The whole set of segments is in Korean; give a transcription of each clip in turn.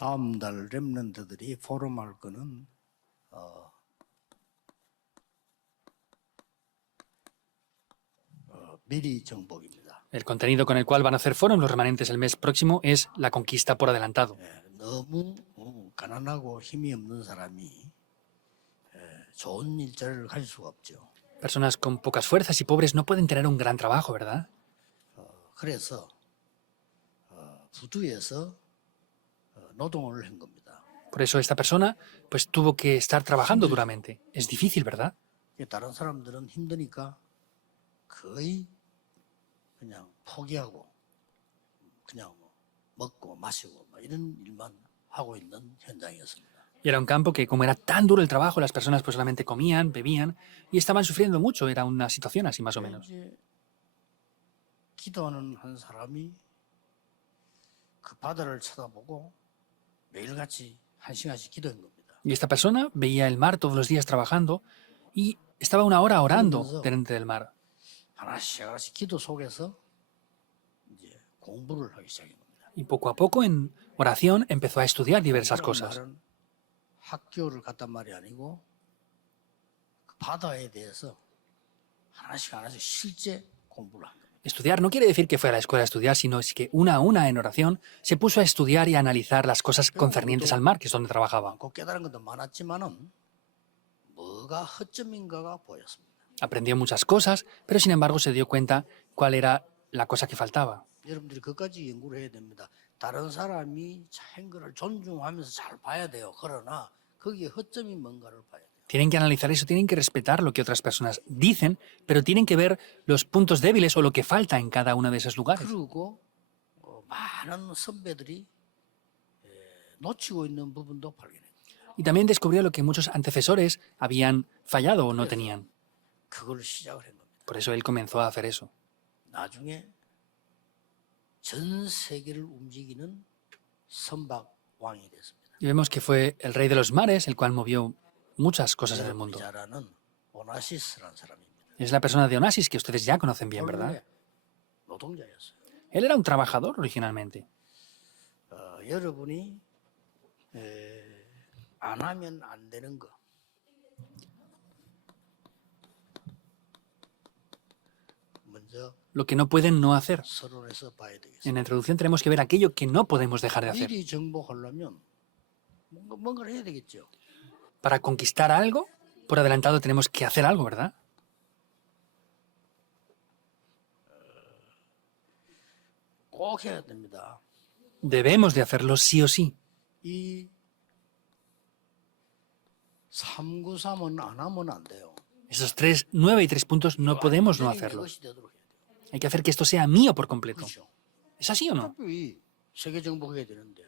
다음 달 렘넌트들이 포럼할 거는 미리 정복입니다. El contenido con el cual van a hacer foros los remanentes el mes próximo es la conquista por adelantado. 너무 가난하고 힘이 없는 사람이 좋은 일자리를 가질 수가 없죠. Personas con pocas fuerzas y pobres no pueden tener un gran trabajo, ¿verdad? 그래서 부두에서 노동을 한 겁니다. Por eso esta persona pues tuvo que estar trabajando duramente. Es difícil, ¿verdad? 다른 사람들은 힘드니까 거의 그냥 포기하고 그냥 먹고 마시고 이런 일만 하고 있는 현장이었습니다. Y era un campo que, como era tan duro el trabajo, las personas pues solamente comían, bebían y estaban sufriendo mucho. Era una situación así más o menos. 이제 기도하는 한 사람이 그 바다를 쳐다보고 매일같이 1시간씩 기도한 겁니다. Y esta persona veía el mar todos los días trabajando y estaba una hora orando delante del mar. 하나씩 하나씩 기도 속에서 이제 공부를 하기 시작한 겁니다. Y poco a poco, en oración, empezó a estudiar diversas cosas. 말은 학교를 갔단 말이 아니고 그 바다에 대해서 하나씩 하나씩 실제 공부를 한 겁니다. Estudiar no quiere decir que fue a la escuela a estudiar, sino es que una a una en oración se puso a estudiar y a analizar las cosas concernientes al mar, que es donde trabajaba. 많고 깨달은 것도 많았지만은 뭐가 허점인가가 보였습니다. Aprendió muchas cosas, pero sin embargo se dio cuenta cuál era la cosa que faltaba. 여러분들이 그까지 연구를 해야 됩니다. 다른 사람이 한 거를 존중하면서 잘 봐야 돼요. 그러나 거기에 허점이 뭔가를 봐야 돼요. Tienen que analizar eso, tienen que respetar lo que otras personas dicen, pero tienen que ver los puntos débiles o lo que falta en cada uno de esos lugares. 그리고 많은 선배들이 놓치고 있는 부분도 발견해요. Y también descubrió lo que muchos antecesores habían fallado o no tenían. 그걸 시작을 한 겁니다. Por eso él comenzó a hacer eso. 나중에 전 세계를 움직이는 선박 왕이 됐습니다. Y vemos que fue el rey de los mares el cual movió muchas cosas en el mundo. 는 오나시스라는 사람입니다. Es la persona de Onassis que ustedes ya conocen bien, ¿verdad? 원래 노동자였어요. Él era un trabajador originalmente. 여러분이 안 하면 안 되는 거. 먼저 Lo que no pueden no hacer. 서론에서 봐야 되겠습니다. En la introducción tenemos que ver aquello que no podemos dejar de hacer. 미리 정복하려면 뭔가를 해야 되겠죠. Para conquistar algo, por adelantado tenemos que hacer algo, ¿verdad? 꼭 해야 됩니다. Debemos de hacerlo sí o sí. 이 393은 안 하면 안 돼요. Esos 3, 9 y 3 puntos no podemos no 완전히 내 hacerlos. 것이 되도록 해야 돼요. Hay que hacer que esto sea mío por completo. 그렇죠. ¿Es así o no? 특별히 세계 정복해야 되는데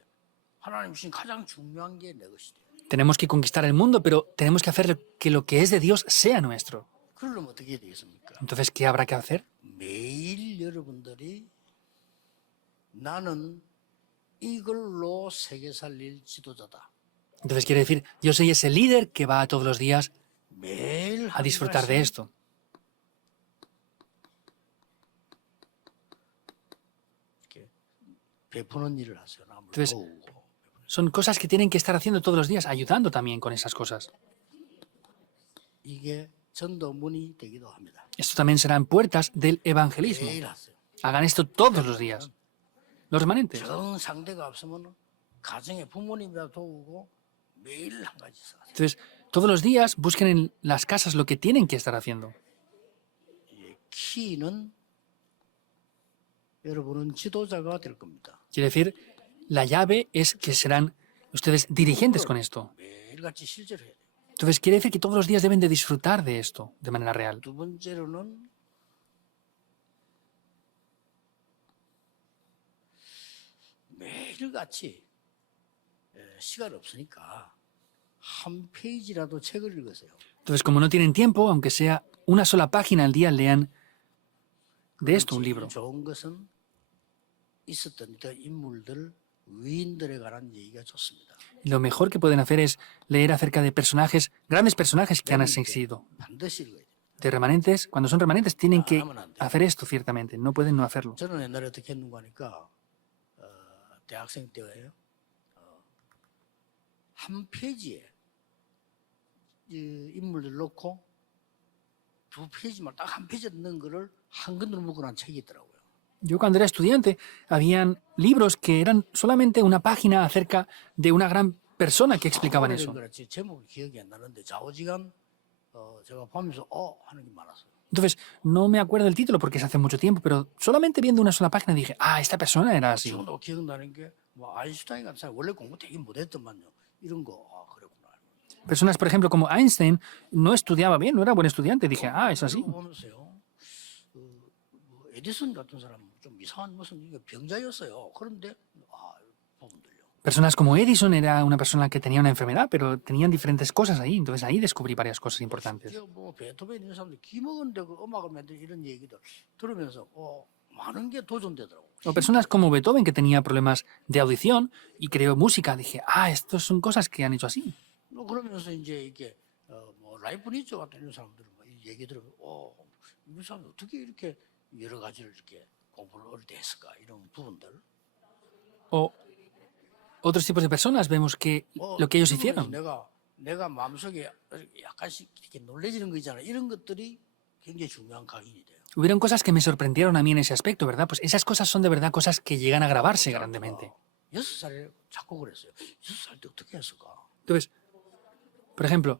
하나님 주신 가장 중요한 게 내 것이 돼요. Tenemos que conquistar el mundo, pero tenemos que hacer que lo que es de Dios sea nuestro. 그러려면 어떻게 해야 되겠습니까? Entonces, ¿qué habrá que hacer? 매일 여러분들이 나는 이걸로 세계 살릴 지도자다. Entonces quiere decir, yo soy ese líder que va todos los días 매일 a disfrutar de esto. 이렇게 베푸는 일을 하세요. 남을 Entonces, 도우고. Son cosas que tienen que estar haciendo todos los días, ayudando también con esas cosas. 이게 전도문이 되기도 합니다. Esto también serán puertas del evangelismo. 매일 하세요. Hagan esto todos los días. Los remanentes. 정 상대가 없으면 가정에 부모님이라 도우고 매일 한 가지 하세요. Entonces, todos los días busquen en las casas lo que tienen que estar haciendo. 이 키는 여러분은 지도자가 될 겁니다. Quiere decir, la llave es que serán ustedes dirigentes con esto. 매일같이 실제로 해야 돼요. Entonces, quiere decir que todos los días deben de disfrutar de esto de manera real. 두 번째로는 매일같이 시간 없으니까 한 페이지라도 책을 읽으세요. Entonces, como no tienen tiempo, aunque sea una sola página al día, lean de esto un libro. 좋은 것은 있었던 그 인물들, 위인들에 관한 얘기가 좋습니다. Lo mejor que pueden hacer es leer acerca de personajes, grandes personajes que han existido. 반드시 읽어야 돼요. De remanentes, cuando son remanentes tienen que hacer esto ciertamente, no pueden no hacerlo. 저는 옛날에 어떻게 했는가 하니까 대학생 때예요. 한 페이지에 이 인물들 넣고 두 페이지만 딱 한 페이지에 넣는 거를 한글로 묶어놓은 책이 있더라고요. Yo cuando era estudiante, habían libros que eran solamente una página acerca de una gran persona que explicaban 오래된 eso. 거라 제목이 기억이 안 나는데 좌우지간 제가 보면서 하는 게 많았어요. Entonces, no me acuerdo el título porque es hace mucho tiempo, pero solamente viendo una sola página dije, ah, esta persona era así. 지금도 기억나는 게 뭐 아인슈타인 같은 사람 원래 공부 되게 못했더만요. 이런 거 그랬구나. Personas, por ejemplo, como Einstein, no estudiaba bien, no era buen estudiante. Dije, ah, es así. 이런 거 보면서요. 뭐 에디슨 같은 사람 좀 이상한 무슨 이게 병자였어요. 그런데 부분들요. Personas como Edison era una persona que tenía una enfermedad, pero tenían diferentes cosas ahí. Entonces ahí descubrí varias cosas importantes. 뭐 베토벤 이런 사람들 기먹은데 그 음악을 만든 이런 얘기들 들으면서 많은 게 도전되더라고. O personas como Beethoven, que tenía problemas de audición y creó música. Dije, ah, estas son cosas que han hecho así. 그러면서 이제 이게 뭐 라이프니츠 같은 이런 사람들은 이 얘기 들으면 이 사람 어떻게 이렇게 여러 가지를 이렇게 공부를 어릴 때 했을까 이런 부분들. O otros tipos de personas vemos que lo que ellos hicieron. 내가 마음속에 약간씩 이렇게 놀래지는 거 있잖아. 이런 것들이 굉장히 중요한 각인이 돼요. Hubieron cosas que me sorprendieron a mí en ese aspecto, ¿verdad? Pues esas cosas son de verdad cosas que llegan a grabarse grandemente. 6살에 자꾸 그랬어요. 6살 때 어떻게 했을까? Entonces, por ejemplo,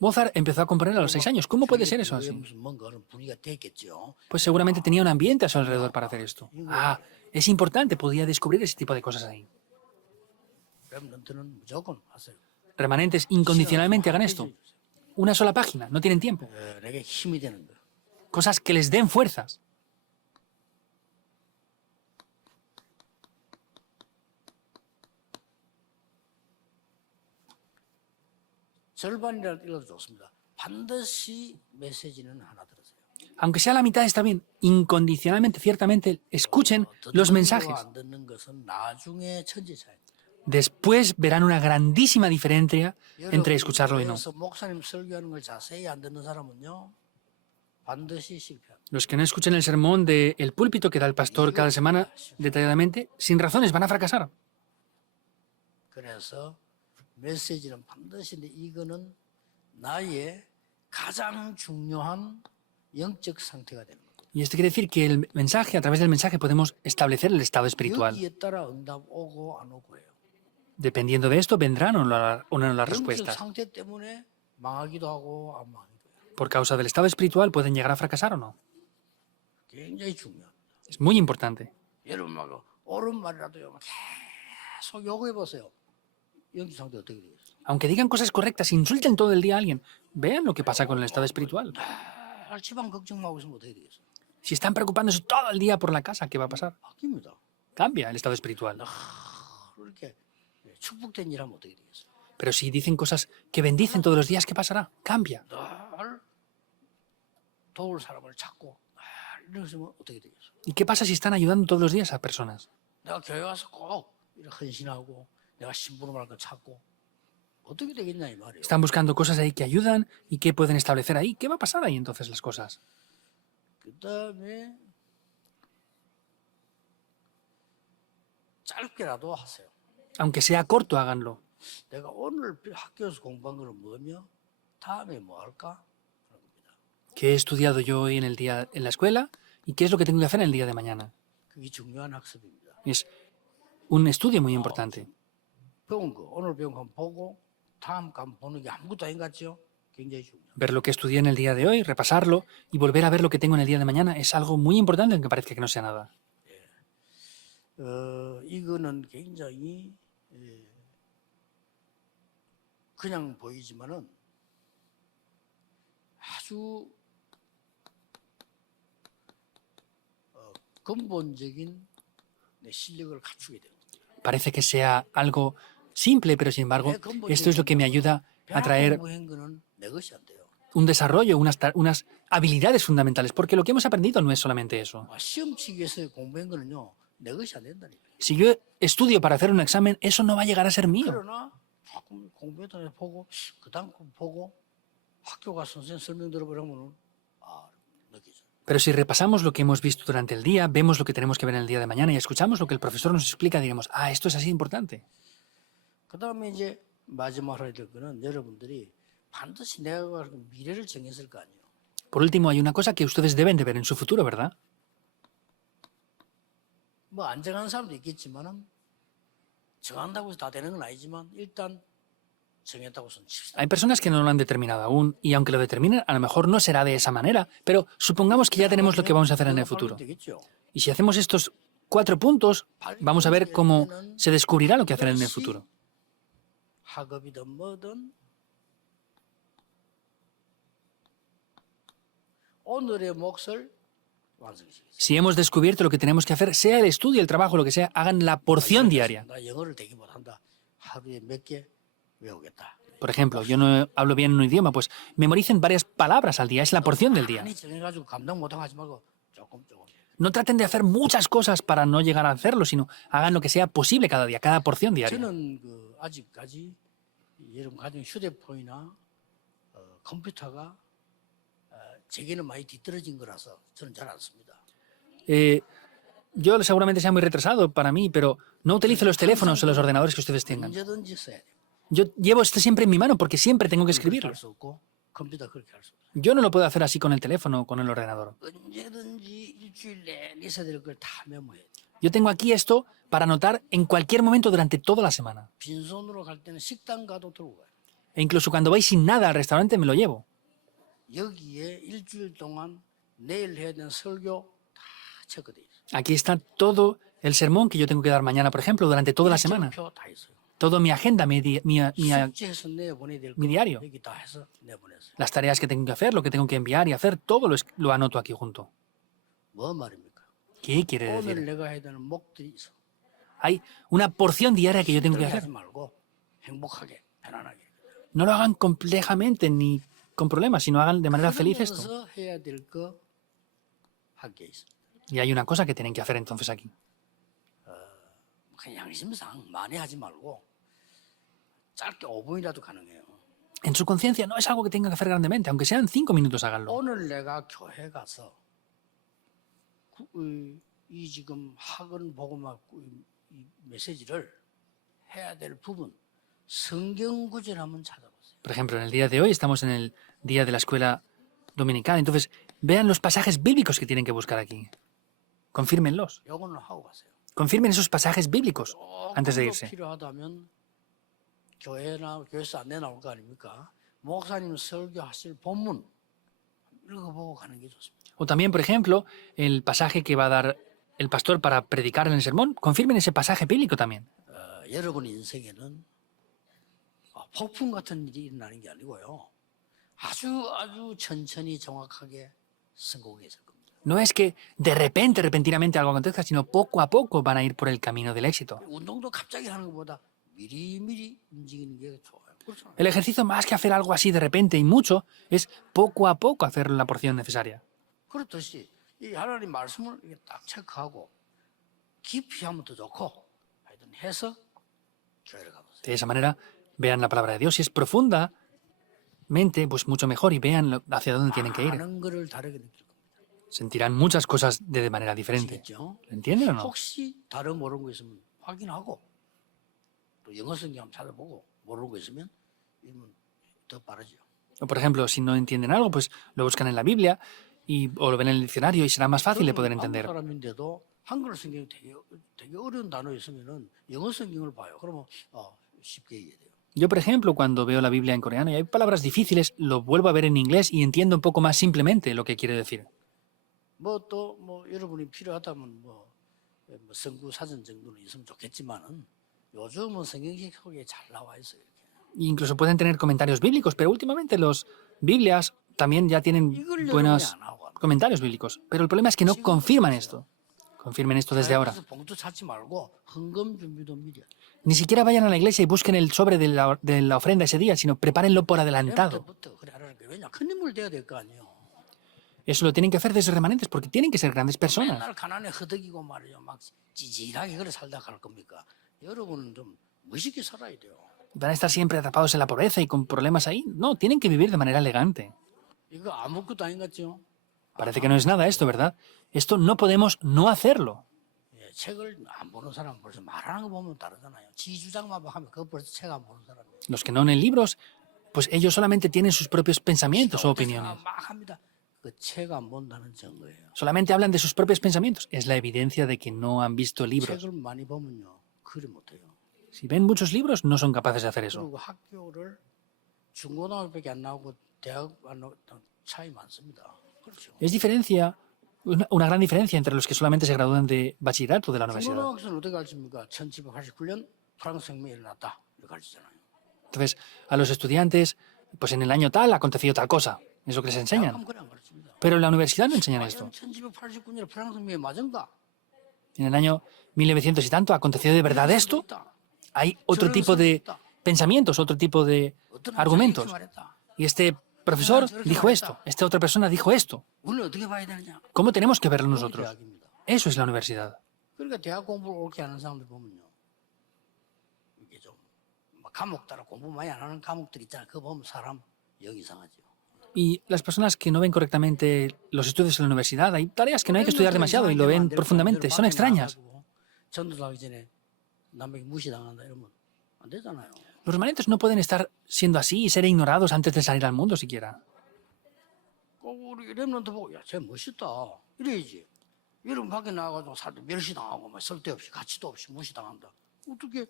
Mozart empezó a componer a los 6 años. ¿Cómo puede ser eso así? 무슨 뭔가는 분위기가 됐겠죠. Pues seguramente tenía un ambiente a su alrededor para hacer esto. Ah, es importante, podía descubrir ese tipo de cosas ahí. 랩런트는 무조건 하세요. Remanentes incondicionalmente hagan esto. Una sola página, no tienen tiempo. 내게 힘이 되는 거예요. Cosas que les den fuerzas. 절반이라도 읽어도 좋습니다. 반드시 메시지는 하나 들으세요. Aunque sea la mitad está bien. Incondicionalmente, ciertamente, escuchen los mensajes. 안 듣는 것은 나중에 천지차이. Después verán una grandísima diferencia entre escucharlo y no. 그래서 목사님 설교하는 걸 자세히 안 듣는 사람은요. 반드시 실패합니다. Los que no escuchen el sermón del púlpito que da el pastor cada semana detalladamente, sin razones, van a fracasar. 그래서 메시지는 반드시 이거는 나의 가장 중요한 영적 상태가 되는 거예요. Y esto quiere decir que el mensaje, a través del mensaje podemos establecer el estado espiritual. 여기에 따라 응답 오고 안 오고예요. Dependiendo de esto, vendrán o no las 영적 respuestas. 상태 때문에 망하기도 하고 안 망하기도 해요. Por causa del estado espiritual, pueden llegar a fracasar o no. 굉장히 중요합니다. Es muy importante. 여러분 막 옳은 말이라도요. 계속 요구해 보세요. 영적 상태 어떻게 되겠어요? Aunque digan cosas correctas, insulten todo el día a alguien. Vean lo que pasa con el estado espiritual. 집안 걱정하고 있으면 어떻게 되겠어요? Si están preocupándose todo el día por la casa, ¿qué va a pasar? 바뀝니다. Cambia el estado espiritual. 그렇게 축복된 일 하면 어떻게 되겠어요? Pero si dicen cosas que bendicen todos los días, ¿qué pasará? Cambia. 늘 도울 사람을 찾고 이러시면 어떻게 되겠어요? ¿Y qué pasa si están ayudando todos los días a personas? 내가 교회 와서 꼭 이렇게 헌신하고 내가 심부름할 거 찾고 어떻게 되겠냐 이 말이에요. Están buscando cosas ahí que ayudan y qué pueden establecer ahí. ¿Qué va a pasar ahí entonces las cosas? 그다음에 짧게라도 하세요. Aunque sea corto, háganlo. 내가 오늘 학교에서 공부한 거는 뭐며 다음에 뭐 할까? 그런 겁니다. ¿Qué he estudiado yo hoy en la escuela? ¿Y qué es lo que tengo que hacer en el día de mañana? 그게 중요한 학습입니다. Es un estudio muy importante. 배운 거 오늘 배운 거 한번 보고 다음 거 한번 보는 게 아무것도 아닌 것 같죠? 굉장히 중요합니다. Ver lo que estudié en el día de hoy, repasarlo y volver a ver lo que tengo en el día de mañana es algo muy importante aunque parezca que no sea nada. 이거는 굉장히 그냥 보이지만은 아주 근본적인 실력을 갖추게 됩니다. Parece que sea algo simple, pero sin embargo, esto es lo que me ayuda a traer 공부한 거는 내 것이 안 돼요. un desarrollo, unas habilidades fundamentales, porque lo que hemos aprendido no es solamente eso. 시험 치기 위해서 공부한 거는요, 내 것이 안 된다니까. Si yo estudio para hacer un examen, eso no va a llegar a ser mío. 그러나 조금 공부했던 애 보고 그다음 거 보고 학교 가서 선생님 설명 들어보려면 느끼죠. Pero si repasamos lo que hemos visto durante el día, vemos lo que tenemos que ver en el día de mañana y escuchamos lo que el profesor nos explica, diremos, esto es así importante. 그다음에 이제 마지막으로 해야 될 거는 여러분들이 반드시 내가 갈 미래를 정했을 거 아니에요. Por último, hay una cosa que ustedes deben de ver en su futuro, ¿verdad? 뭐 안 정하는 사람도 있겠지만은 정한다고 해서 다 되는 건 아니지만 일단 정했다고 손 칩시다. Hay personas que no lo han determinado aún y aunque lo determinen, a lo mejor no será de esa manera, pero supongamos que ya tenemos lo que vamos a hacer en el futuro. 되겠죠. Y si hacemos estos 4 puntos, vamos a ver cómo se descubrirá lo que hacer en el futuro. 학업이든 뭐든 오늘의 몫을 완성시키겠습니다. Si hemos descubierto lo que tenemos que hacer, sea el estudio, el trabajo, lo que sea, hagan la porción diaria. 나 영어를 되게 못한다. 하루에 몇 개 외우겠다. Por ejemplo, yo no hablo bien un idioma, pues memoricen varias palabras al día, es la porción del día. 많이 정해가지고 감당 못하고 하지 말고 조금. No traten de hacer muchas cosas para no llegar a hacerlo, sino hagan lo que sea posible cada día, cada porción diaria. 저는 아직까지 여러분 가진 휴대폰이나 컴퓨터가 제게는 많이 뒤떨어진 거라서 저는 잘 안 씁니다. Yo seguramente sea muy retrasado para mí, pero no utilizo los teléfonos o los ordenadores que ustedes tengan. 언제든지 써야 돼요. Yo llevo esto siempre en mi mano porque siempre tengo que escribirlo. 할수 없고 컴퓨터 그렇게 할 수 없어요. Yo no lo puedo hacer así con el teléfono o con el ordenador. 언제든지 일주일 내내 있어야 될 걸 다 메모해야 돼요. Yo tengo aquí esto para anotar en cualquier momento durante toda la semana. 빈손으로 갈 때는 식당 가도 들고 가요. E incluso cuando vais sin nada al restaurante me lo llevo. 여기에 일주일 동안 내일 해야 되는 설교 다 체크돼 있어요. Aquí está todo el sermón que yo tengo que dar mañana, por ejemplo, durante toda la semana. 일정표 다 있어요. Todo mi agenda, 숙제해서 내보내야 될 mi 거 diario. 여기 다 해서 내보냈어요. Las tareas que tengo que hacer, lo que tengo que enviar y hacer, todo lo anoto aquí junto. 뭐 말입니까? ¿Qué quiere 오늘 decir? 내가 해야 되는 목들이 있어. Hay una porción diaria que yo tengo que 그렇게 hacer. 하지 말고 행복하게 편안하게. No lo hagan complejamente ni con problemas, sino hagan de manera feliz esto. 그러면서 해야 될 거 하게 있어. Y hay una cosa que tienen que hacer entonces aquí. 그냥 양심상 많이 하지 말고 짧게 5분이라도 가능해요. En su conciencia no es algo que tengan que hacer grandemente, aunque sean 5 minutos háganlo. 오늘 내가 교회 가서 이 지금 학원 복음학 이 메시지를 해야 될 부분 성경 구절 한번 찾아보세요. Por ejemplo, en el día de hoy estamos en el día de la escuela dominical, entonces vean los pasajes bíblicos que tienen que buscar aquí. Confírmenlos. 요거는 하고 가세요. Confirmen esos pasajes bíblicos antes de 조금 더 irse. 필요하다면 교회에서 안내 나올 거 아닙니까? 목사님 설교하실 본문 읽어보고 가는 게 좋습니다. O también, por ejemplo, el pasaje que va a dar el pastor para predicar en el sermón, confirmen ese pasaje bíblico también. 여러분 인생에는 폭풍 같은 일이 일어나는 게 아니고요. 아주 천천히 정확하게 성공해 있을 겁니다. No es que de repente, repentinamente algo acontezca, sino poco a poco van a ir por el camino del éxito. 운동도 갑자기 하는 것보다 미리미리 움직이는 게 좋아요. 그렇잖아요. El ejercicio, más que hacer algo así de repente y mucho, es poco a poco hacer la porción necesaria. 그렇듯이 이 하나님 말씀을 이렇게 딱 체크하고 깊이 하면 더 좋고 하여튼 해서 교회를 가보세요. De esa manera, vean la palabra de Dios. Si es profundamente, pues mucho mejor y vean hacia dónde tienen que ir. 많은 거를 다르게 느낄 겁니다. Sentirán muchas cosas de manera diferente. 아시겠죠? ¿Lo entienden o no? 혹시 다른 모르는 거 있으면 확인하고 또 영어 성경 한번 찾아보고 모르는 거 있으면 이러면 더 빠르죠. O por ejemplo, si no entienden algo, pues lo buscan en la Biblia o lo ven en el diccionario y será más fácil de poder 한국 entender. 사람인데도 한글 성경이 되게 어려운 단어 있으면은 영어 성경을 봐요. 그러면 쉽게 이해돼요. Yo, por ejemplo, cuando veo la Biblia en coreano y hay palabras difíciles, lo vuelvo a ver en inglés y entiendo un poco más simplemente lo que quiere decir. 여러분이 필요하다면 성구 사전 정도는 있으면 좋겠지만은 요즘은 성경책 속에 잘 나와 있어요. Incluso pueden tener comentarios bíblicos, pero últimamente los Biblias también ya tienen 이걸 여러분이 buenos 안 하고 comentarios bíblicos. Pero el problema es que no confirman esto. Confirmen esto desde ahora. 그래서 봉투 찾지 말고 헌금 준비도 미리. Ni siquiera vayan a la iglesia y busquen el sobre de la ofrenda ese día, sino prepárenlo por adelantado. 때부터 그래 하라는 게 왜냐 큰 인물 돼야 될 거 아니에요. Eso lo tienen que hacer desde remanentes porque tienen que ser grandes personas. 맨날 가난에 허덕이고 말이죠. 막 찌질하게 그래 살다 갈 겁니까? 여러분은 좀 멋있게 살아야 돼요. ¿Van a estar siempre atrapados en la pobreza y con problemas ahí? No, tienen que vivir de manera elegante. 이거 아무것도 아닌 것 같죠? Parece que no es nada esto, ¿verdad? Esto no podemos no hacerlo. 예, 책을 안 보는 사람 벌써 말하는 거 보면 다르잖아요. 지 주장만 하면 그거 벌써 책 안 보는 사람이에요. Los que no leen libros, pues ellos solamente tienen sus propios pensamientos o opiniones. 막 합니다. 그 책 안 본다는 증거예요. Solamente hablan de sus propios pensamientos. Es la evidencia de que no han visto libros. 책을 많이 보면요, 그리 못해요. Si ven muchos libros, no son capaces de hacer eso. 그리고 학교를 중고등학교밖에 안 나오고 대학 안 나오고 차이 많습니다. 그렇죠. Es una gran diferencia entre los que solamente se gradúan de bachillerato de la universidad. 중고등학교는 어떻게 가르칩니까? 1789년 프랑스 혁명이 일어났다. 이렇게 가르치잖아요. Entonces, a los estudiantes, pues en el año tal aconteció tal cosa. Es lo que les enseñan. 대학은 그래 안 가르칩니다. Pero en la universidad no enseñan esto. 1789년에 프랑스 혁명이 맞은가? En el año 1900 y tanto aconteció de verdad esto. Hay otro tipo de pensamientos, otro tipo de argumentos. Y este profesor dijo esto, esta otra persona dijo esto. 우리는 어떻게 봐야 되느냐? ¿Cómo tenemos que verlo nosotros? 대학입니다. Eso es la universidad. 그러니까 대학 공부를 옳게 하는 사람들 보면요, 이게 좀뭐 과목 따라 공부 많이 안 하는 과목들 있잖아요. 그거 보면 사람 영 이상하죠. Y las personas que no ven correctamente los estudios en la universidad, hay tareas que no hay que estudiar demasiado y lo ven profundamente, son extrañas. 전도하기 전에 남에게 무시당한다 이러면 안 되잖아요. Los remanentes no pueden estar siendo así y ser ignorados antes de salir al mundo siquiera. 꼭 우리 렘넌트 보고 야쟤 멋있다 이래야지. 여러분 밖에 나가가지고 살때 멸시당하고 막 쓸데없이 가치도 없이 무시당한다. 어떻게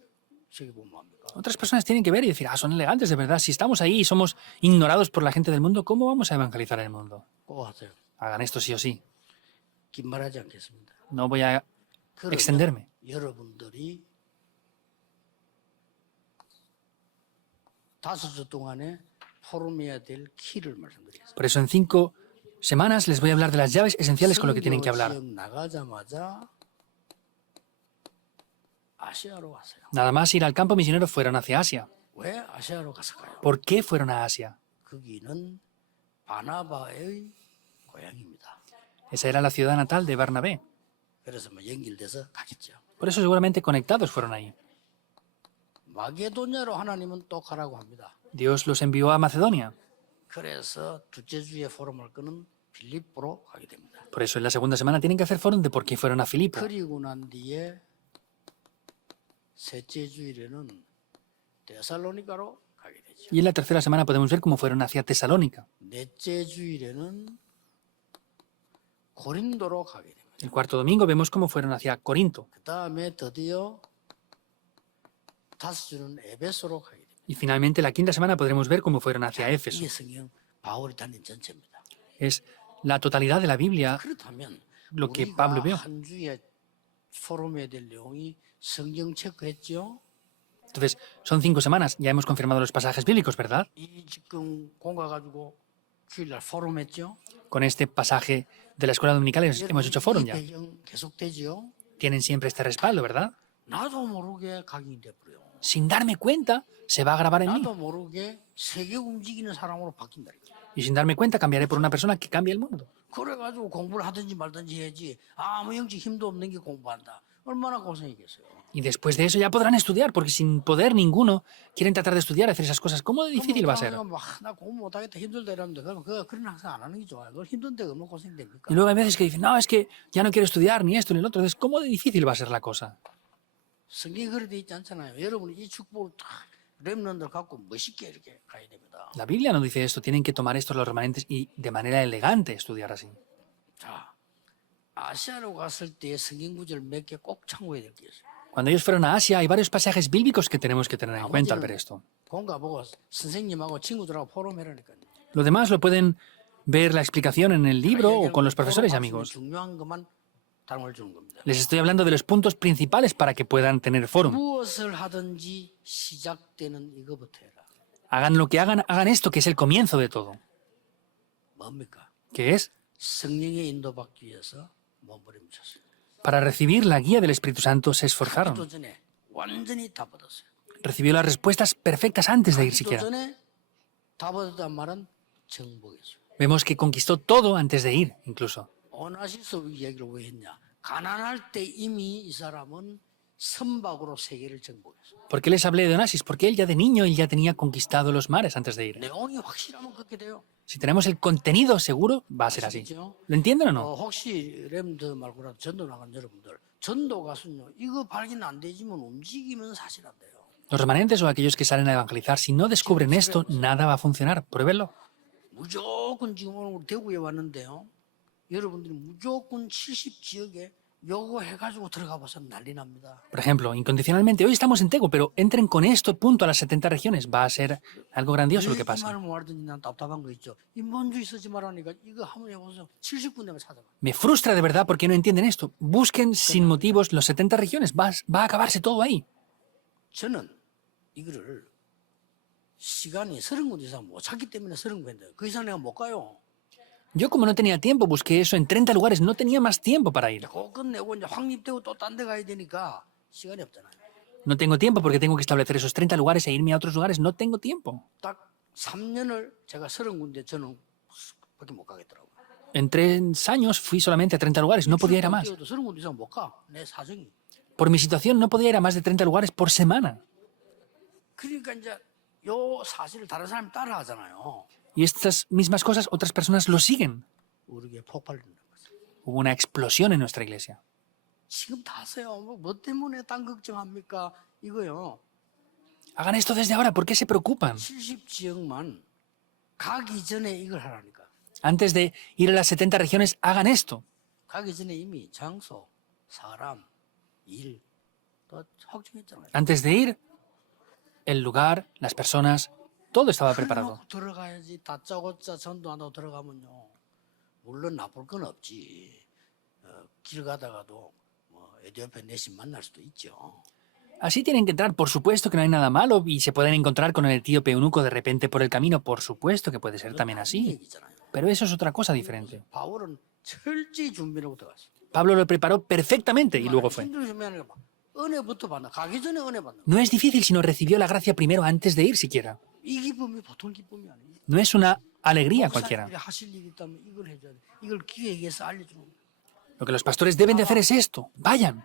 저기 보면 합니까? Otras personas tienen que ver y decir, son elegantes de verdad. Si estamos ahí y somos ignorados por la gente del mundo, ¿cómo vamos a evangelizar el mundo? 꼭 하세요. Hagan esto sí o sí. 긴 말하지 않겠습니다. No voy a 그러면 extenderme. 여러분들이 5주 동안에 포럼해야 될 키를 말씀드리겠습니다. Por eso en 5 semanas les voy a hablar de las llaves esenciales con lo que tienen que hablar. 지역 나가자마자 아시아로 갔어요. Nada más ir al campo misionero fueron hacia Asia. 왜 아시아로 갔을까요? ¿Por qué fueron a Asia? 거기는 바나바의 고향입니다. Esa era la ciudad natal de Bernabé. 그래서 뭐 연결돼서 가겠죠. Por eso seguramente conectados fueron ahí. 마게도냐로 하나님은 또 가라고 합니다. Dios los envió a Macedonia. 그래서 둘째 주에 포럼할 거는 빌립보로 가게 됩니다. Por eso en la segunda semana tienen que hacer foro de por qué fueron a Filipo. 그리고 난 뒤에 셋째 주일에는 데살로니가로 가게 되죠. Y en la tercera semana podemos ver cómo fueron hacia Tesalónica. 넷째 주일에는 고린도로 가게 됩니다. El cuarto domingo vemos cómo fueron hacia Corinto. 그 다음에 드디어 다섯 주는 에베소로 가게 됩니다. Y finalmente la quinta semana podremos ver cómo fueron hacia 이게 Éfeso. 성경 바울이 다닌 전체입니다. Es la totalidad de la Biblia 그렇다면 lo que 우리가 Pablo vio. 한 주에 포럼해야 될 내용이 성경 체크했죠. Entonces, son 5 semanas. Ya hemos confirmado los pasajes bíblicos, ¿verdad? 이 지금 공가 가지고 주일날 포럼했죠. Con este pasaje de la escuela dominical hemos hecho foro 이 ya. 배경 계속되죠. Tienen siempre este respaldo, ¿verdad? 나도 모르게 각인이 돼버려요. Sin darme cuenta, se va a grabar en mí. 나도 모르게 세계 움직이는 사람으로 바뀐다. Y sin darme cuenta, cambiaré por una persona que cambie el mundo. 그래가지고 공부를 하든지 말든지 해야지. 아무 영적 힘도 없는 게 공부한다. 얼마나 고생이겠어요. Y después de eso ya podrán estudiar, porque sin poder ninguno quieren tratar de estudiar, hacer esas cosas. ¿Cómo de difícil va a ser? 나 공부 못하겠다 힘들다 이러는데 그런 항상 안 하는 게 좋아요. 그걸 힘든데 얼마나 고생됩니까? Y luego hay veces que dicen, no, es que ya no quiero estudiar ni esto ni lo otro. Entonces, ¿cómo de difícil va a ser la cosa? 성경에 그렇게 돼 있지 않잖아요. 여러분이 이 축복을 다 렘넌들 갖고 멋있게 이렇게 가야 됩니다. La Biblia no dice esto. Tienen que tomar esto los remanentes y de manera elegante estudiar así. 자, 아시아로 갔을 때 성경 구절 몇 개 꼭 참고해야 될 게 있어요. Cuando ellos fueron a Asia, hay varios pasajes bíblicos que tenemos que tener en cuenta al ver esto. 공가 보고 선생님하고 친구들하고 포럼해라니까요. Lo demás lo pueden ver la explicación en el libro o con los profesores y amigos. 중요한 것만 답을 주는 겁니다. Les estoy hablando de los puntos principales para que puedan tener foro. 무엇을 하든지 시작되는 이거부터 해라. Hagan lo que hagan, hagan esto, que es el comienzo de todo. 뭡니까? Que es 성령의 인도받기 위해서 몸부림쳤어요. para recibir la guía del Espíritu Santo se 기도 esforzaron. 전에 완전히 다 받았어요. Recibió las respuestas perfectas antes de ir 기도 siquiera. 전에 다 받았단 말은 정복이었어요. Vemos que conquistó todo antes de ir, incluso. 오나시스 이야기를 왜 했냐? 가난할 때 이미 이 사람은 선박으로 세계를 정복했어요. ¿Por qué les hablé de Onassis? Porque él ya de niño él ya tenía conquistado los mares antes de ir. 내용이 확실하면 그렇게 돼요. Si tenemos el contenido seguro, va a ser así. 아시겠죠? ¿Lo entienden o no? 혹시 렘드 말고라도 전도 나간 여러분들 전도 가수는요. 이거 발견 안 되지만 움직이면 사실 안 돼요. Los remanentes o aquellos que salen a evangelizar, si no descubren esto, nada va a funcionar. Pruébenlo. 무조건 지금 오늘 우리 대구에 왔는데요. 여러분들이 무조건 70지역에 요거 해가지고 들어가 봐서 난리 납니다. Por ejemplo, incondicionalmente, hoy estamos en Tego, pero entren con esto, punto, a las 70 regiones. Va a ser algo grandioso lo que 이 pasa. 말을 말하든지 난 답답한 거 있죠. 인본주의 쓰지 말라니까 이거 한번 해보세요. 70군데만 찾아봐. Me frustra de verdad porque no entienden esto. Busquen sin motivos los 70 regiones. Va a acabarse todo ahí. 저는 이거를 시간이 30군데 이상 못 찾기 때문에 30군데 그 이상 내가 못 가요. Yo como no tenía tiempo, busqué eso en 30 lugares. No tenía más tiempo para ir. 그거 끝내고 이제 확립되고 또 딴 데 가야 되니까 시간이 없잖아요. No tengo tiempo porque tengo que establecer esos 30 lugares e irme a otros lugares. No tengo tiempo. 딱 3년을 제가 30군데 저는 밖에 못 가겠더라고요. En 3 años fui solamente a 30 lugares. No podía ir a más. 30군데 이상 못 가. 내 사정이. Por mi situación no podía ir a más de 30 lugares por semana. 그러니까 이제 요 사실을 다른 사람이 따라하잖아요. Y estas mismas cosas otras personas lo siguen. 우리에게 폭발된다는 거죠. Hubo una explosión en nuestra iglesia. 지금 다 하세요. 뭐 때문에 딴 걱정합니까? 이거요. Hagan esto desde ahora. ¿Por qué se preocupan? 70지역만 가기 전에 이걸 하라니까. Antes de ir a las 70 regiones, hagan esto. 가기 전에 이미 장소, 사람, 일 다 확정했잖아요. Antes de ir, el lugar, las personas, todo estaba preparado. 그래놓고 들어가야지. 다짜고짜 전도한다고 들어가면요. 물론 나쁠 건 없지. 길 가다가도 뭐 에티오피아 내신 만날 수도 있죠. Así tienen que entrar. Por supuesto que no hay nada malo y se pueden encontrar con el etíope eunuco de repente por el camino. Por supuesto que puede ser también así. 얘기잖아요. Pero eso es otra cosa diferente. 바울은 철저히 준비를 하고 들어갔어. Pablo lo preparó perfectamente y luego fue. 힘들게 준비하는 거 봐. 은혜부터 받나. 가기 전에 은혜 받나. No es difícil, sino recibió la gracia primero antes de ir siquiera. 이 기쁨이 보통 기쁨이 아니에요. No es una alegría cualquiera. 목사님들이 하실 일이 있다면 이걸 해줘야 돼. 이걸 기획해서 알려주는 거야. Lo que los pastores deben de hacer es esto. Vayan.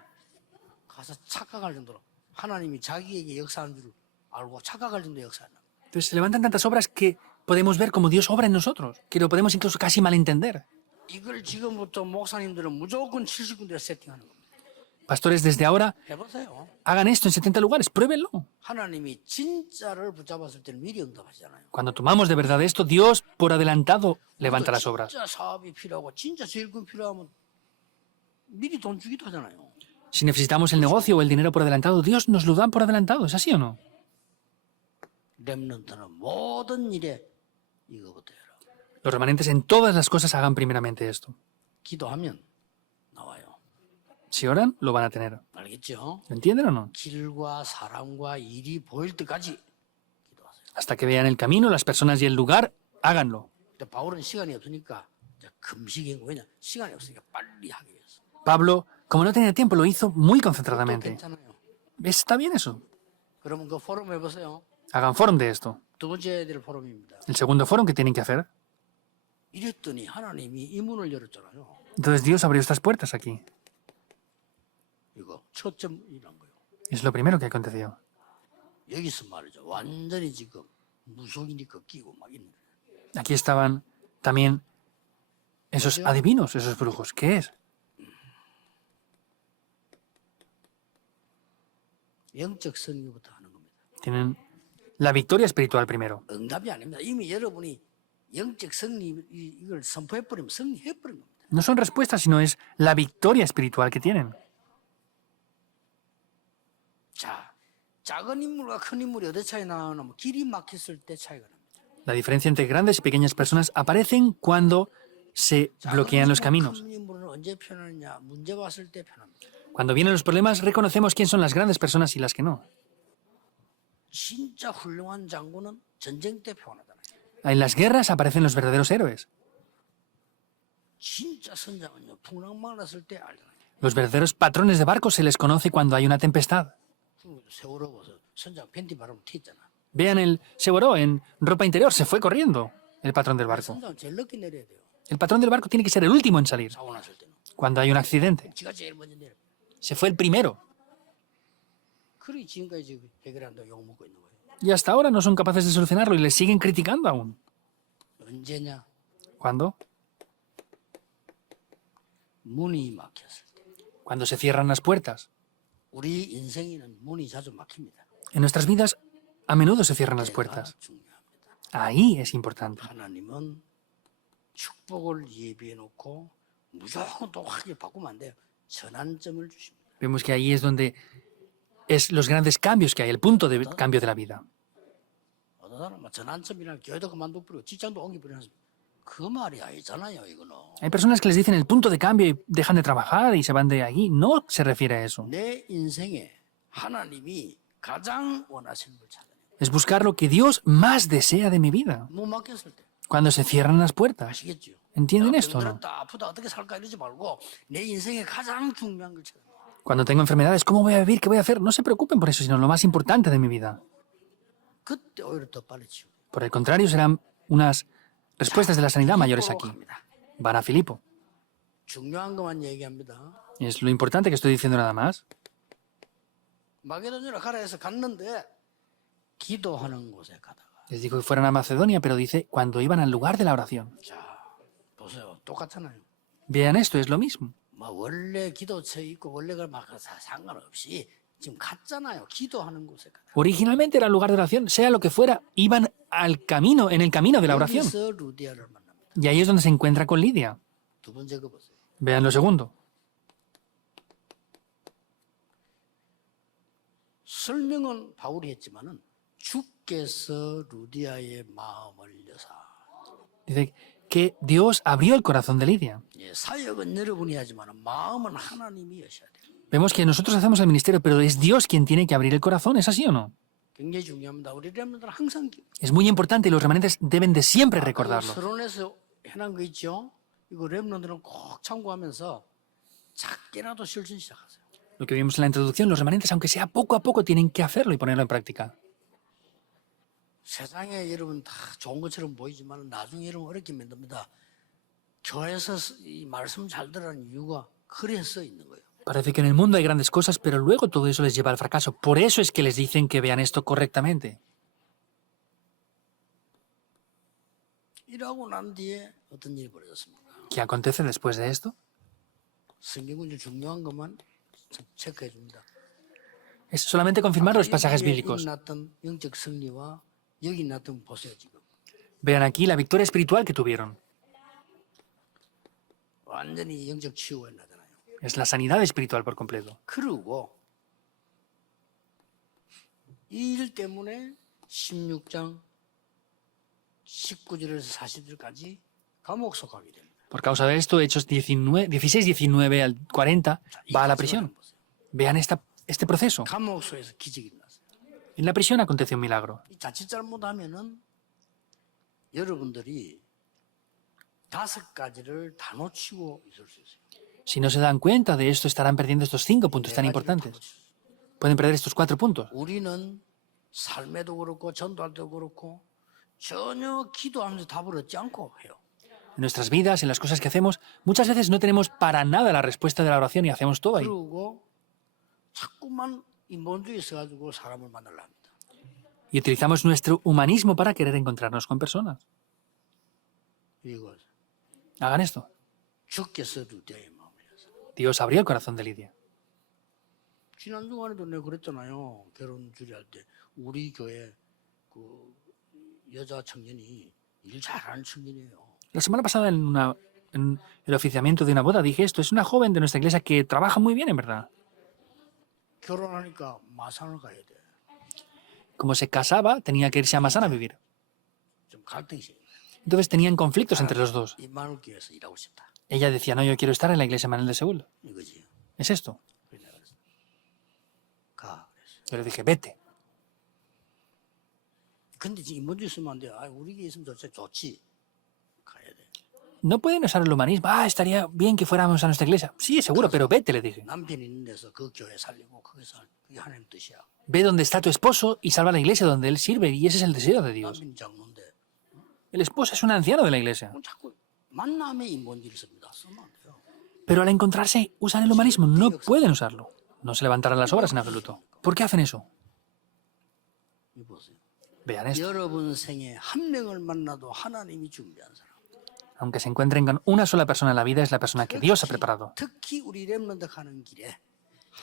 가서 착각할 정도로 하나님이 자기에게 역사하는 줄 알고 착각할 정도의 역사하는 거야. Entonces se levantan tantas obras que podemos ver como Dios obra en nosotros, que lo podemos incluso casi malentender. 이걸 지금부터 목사님들은 무조건 70군데 세팅하는 겁니다. Pastores, desde ahora, 해보세요. hagan esto en 70 lugares, pruébenlo. 하나님이 진짜를 붙잡았을 때는 미리 응답하시잖아요. Cuando tomamos de verdad esto, Dios, por adelantado, levanta las obras. 진짜 사업이 필요하고 진짜 세일금 필요하면 미리 돈 주기도 하잖아요. Si necesitamos el negocio o el dinero por adelantado, Dios nos lo da por adelantado. ¿Es así o no? 렘넌트는 모든 일에 이거부터 해라. Los remanentes en todas las cosas hagan primeramente esto. 기도하면 나와요. Si oran, lo van a tener. 알겠죠? ¿Lo entienden o no? 길과 사람과 일이 보일 때까지 기도하세요. Hasta que vean el camino, las personas y el lugar, háganlo. 근데 바울은 시간이 없으니까 이제 금식인 거 왜냐? 시간이 없으니까 빨리 하기 위해서. Pablo, como no tenía tiempo, lo hizo muy 또 concentradamente. 괜찮아요. ¿Está bien eso? 그러면 그 포럼 해보세요. Hagan fórum de esto. 두 번째 해야 될 포럼입니다. El segundo fórum que tienen que hacer. 이랬더니 하나님이 이 문을 열었잖아요. Entonces Dios abrió estas puertas aquí. 이거 첫 점이란 거예요. Es lo primero que aconteció. 여기서 말이죠. 완전히 지금 무속인이 꺾이고 막 있는. Aquí estaban también esos adivinos, esos brujos. ¿Qué es? 영적 승리부터 하는 겁니다. Tienen la victoria espiritual primero. 응답이 아닙니다. 이미 여러분이 영적 승리 이걸 선포해버리면 승리해버린 겁니다. No son respuestas, sino es la victoria espiritual que tienen. 자, 작은 인물과 큰 인물이 어디 차이 나냐면 길이 막혔을 때 차이가 납니다. La diferencia entre grandes y pequeñas personas aparecen cuando se bloquean los caminos. 큰 인물은 언제 표현하느냐? 문제 봤을 때 표현합니다. Cuando vienen los problemas, reconocemos quién son las grandes personas y las que no. 진짜 훌륭한 장군은 전쟁 때 표현하잖아요. En las guerras aparecen los verdaderos héroes. 진짜 선장은요, 풍랑만 났을 때 알잖아요. Los verdaderos patrones de barcos se les conoce cuando hay una tempestad. 세월호 벗어 선장 팬티 바르면 튀었잖아. Vean el Seboró en ropa interior, se fue corriendo el patrón del barco. 선장 제일 늦게 내려야 돼요. El patrón del barco tiene que ser el último en salir 사고 났을 때는. cuando hay un accidente. 지가 제일 먼저 내려. Se fue el primero. 그러니 지금까지 지금 해결한다고 욕먹고 있는 거예요. Y hasta ahora no son capaces de solucionarlo y les siguen criticando aún. 언제냐? ¿Cuándo? 문이 막혔을 때. cuando se cierran las puertas. 우리 인생에는 문이 자주 막힙니다. En nuestras vidas a menudo se cierran las puertas. 중요합니다. Ahí es importante. 하나님은 축복을 예비해 놓고 무조건 또 확 바꾸면 안 돼요. 전환점을 주십니다. Vemos que ahí es donde es los grandes cambios que hay, el punto de cambio de la vida. 어떤 사람은 전환점이나 교회도 그만둬버리고 직장도 옮겨버리는 그 말이 아니잖아요, 이거는. Hay personas que les dicen el punto de cambio y dejan de trabajar y se van de allí. No se refiere a eso. 내 인생에 하나님이 가장 원하시는 걸 찾아내요. Es buscar lo que Dios más desea de mi vida. 못 막혔을 때 Cuando se cierran las puertas. 아시겠죠? ¿Entienden 내가 esto o no? 병들었다 아프다 어떻게 살까 이러지 말고 내 인생에 가장 중요한 걸 찾아내요. Cuando tengo enfermedades, ¿cómo voy a vivir? ¿Qué voy a hacer? No se preocupen por eso, sino lo más importante de mi vida. 그때 오히려 더 빨리 치유. Por el contrario, serán unas respuestas de la sanidad mayores aquí. 갑니다. Van a Filipo. 중요한 것만 얘기합니다. Es lo importante que estoy diciendo nada más. 마게도니아로 가라 해서 갔는데 기도하는 곳에 가다가 Les dijo que fueran a Macedonia, pero dice cuando iban al lugar de la oración. 자 보세요 똑같잖아요. Vean esto, es lo mismo. 뭐 원래 기도처에 있고 원래가 막 상관없이 지금 갔잖아요. 기도하는 곳에 가다. Originalmente era el lugar de oración, sea lo que fuera, iban al camino, en el camino de la oración. 여기서 루디아를 만납니다. Y ahí es donde se encuentra con Lidia. 두 번째 거 보세요. Vean lo segundo. 설명은 바울이 했지만은 주께서 루디아의 마음을 여사. Dice que Dios abrió el corazón de Lidia. 예, 사역은 여러분이 하지만은 마음은 하나님이 여셔야 돼요. Vemos que nosotros hacemos el ministerio, pero es Dios quien tiene que abrir el corazón, ¿es así o no? 굉장히 중요합니다. 우리 렘들은 항상 Es muy importante y los remanentes deben de siempre recordarlo. 서론에서 해놓은 거 있죠. 이거 렘들은 꼭 참고하면서 작게라도 실천 시작하세요. Lo que vimos en la introducción, los remanentes, aunque sea poco a poco, tienen que hacerlo y ponerlo en práctica. 세상에 여러분 다 좋은 것처럼 보이지만 나중에 여러분 어렵게 만듭니다. 교회에서 이 말씀 잘 들으라는 이유가 그래서 있는 거예요. Parece que en el mundo hay grandes cosas, pero luego todo eso les lleva al fracaso. Por eso es que les dicen que vean esto correctamente. 일하고 난 뒤에 어떤 일이 벌어졌습니까? ¿Qué acontece después de esto? 성경은 이제 중요한 것만 체크해 줍니다. Es solamente confirmar los pasajes bíblicos. 났던 영적 승리와 여기 났던 보세요 지금. Vean aquí la victoria espiritual que tuvieron. 완전히 영적 치유가 나잖아요. Es la sanidad espiritual por completo. 그리고 이 일 때문에 16장 19절에서 40절까지 감옥 속하게 됩니다. Por causa de esto, Hechos 16, 19 al 40, va a la prisión. Vean este proceso. 감옥 속에서 기적이 일어났어요. En la prisión aconteció un milagro. 이 자칫 잘못하면은 여러분들이 5가지를 다 놓치고 있을 수 있어요. Si no se dan cuenta de esto, estarán perdiendo estos 5 puntos tan importantes. Pueden perder estos 4 puntos. 우리는 삶에도 그렇고 전도할 때도 그렇고 전혀 기도하면서 답을 얻지 않고 해요. En nuestras vidas, en las cosas que hacemos, muchas veces no tenemos para nada la respuesta de la oración y hacemos todo ahí. 그리고 자꾸만 인본주의 있어가지고 사람을 만나려 합니다. Y utilizamos nuestro humanismo para querer encontrarnos con personas. 이거 Hagan esto. 주께서 루디아의 마음을 여서. Dios abrió el corazón de Lidia. 지난 주간에도 내가 그랬잖아요. 결혼 주례할 때 우리 교회 그 여자 청년이 일 잘하는 청년이에요. La semana pasada, en el oficiamiento de una boda, dije esto. Es una joven de nuestra iglesia que trabaja muy bien, en verdad. 결혼하니까 마산을 가야 돼. Como se casaba, tenía que irse a Masana a vivir. 좀 갈등이 생겨. Entonces tenían conflictos entre los dos. 이만을 교회에서 일하고 싶다. Ella decía, no, yo quiero estar en la iglesia Manuel de Seúl. 이거지. Es esto. 그래서 내가 그랬어. 가. 그랬어. Yo le dije, vete. 근데 지금 인본주의 쓰면 안 돼. 아, 우리 교회 있으면 좋지. 가야 돼. No pueden usar el humanismo. Ah, estaría bien que fuéramos a nuestra iglesia. Sí, seguro, pero vete, le dije. 남편이 있는 데서 그 교회 살리고 거기서 그게 하나님 뜻이야. Ve donde está tu esposo y salva la iglesia donde él sirve. Y ese es el deseo de Dios. 남편이 장로인데 El esposo es un anciano de la iglesia. 자꾸 만남에 인본주의를 씁니다. 쓰면 안 돼요. Pero al encontrarse, usan el humanismo. No pueden usarlo. No se levantarán las obras en absoluto. ¿Por qué hacen eso? 이 보세요. Vean esto. 여러분 생에 한 명을 만나도 하나님이 준비한 사람. aunque se encuentren con una sola persona en la vida, es la persona que Dios ha preparado. 특히 우리 렘넌트 가는 길에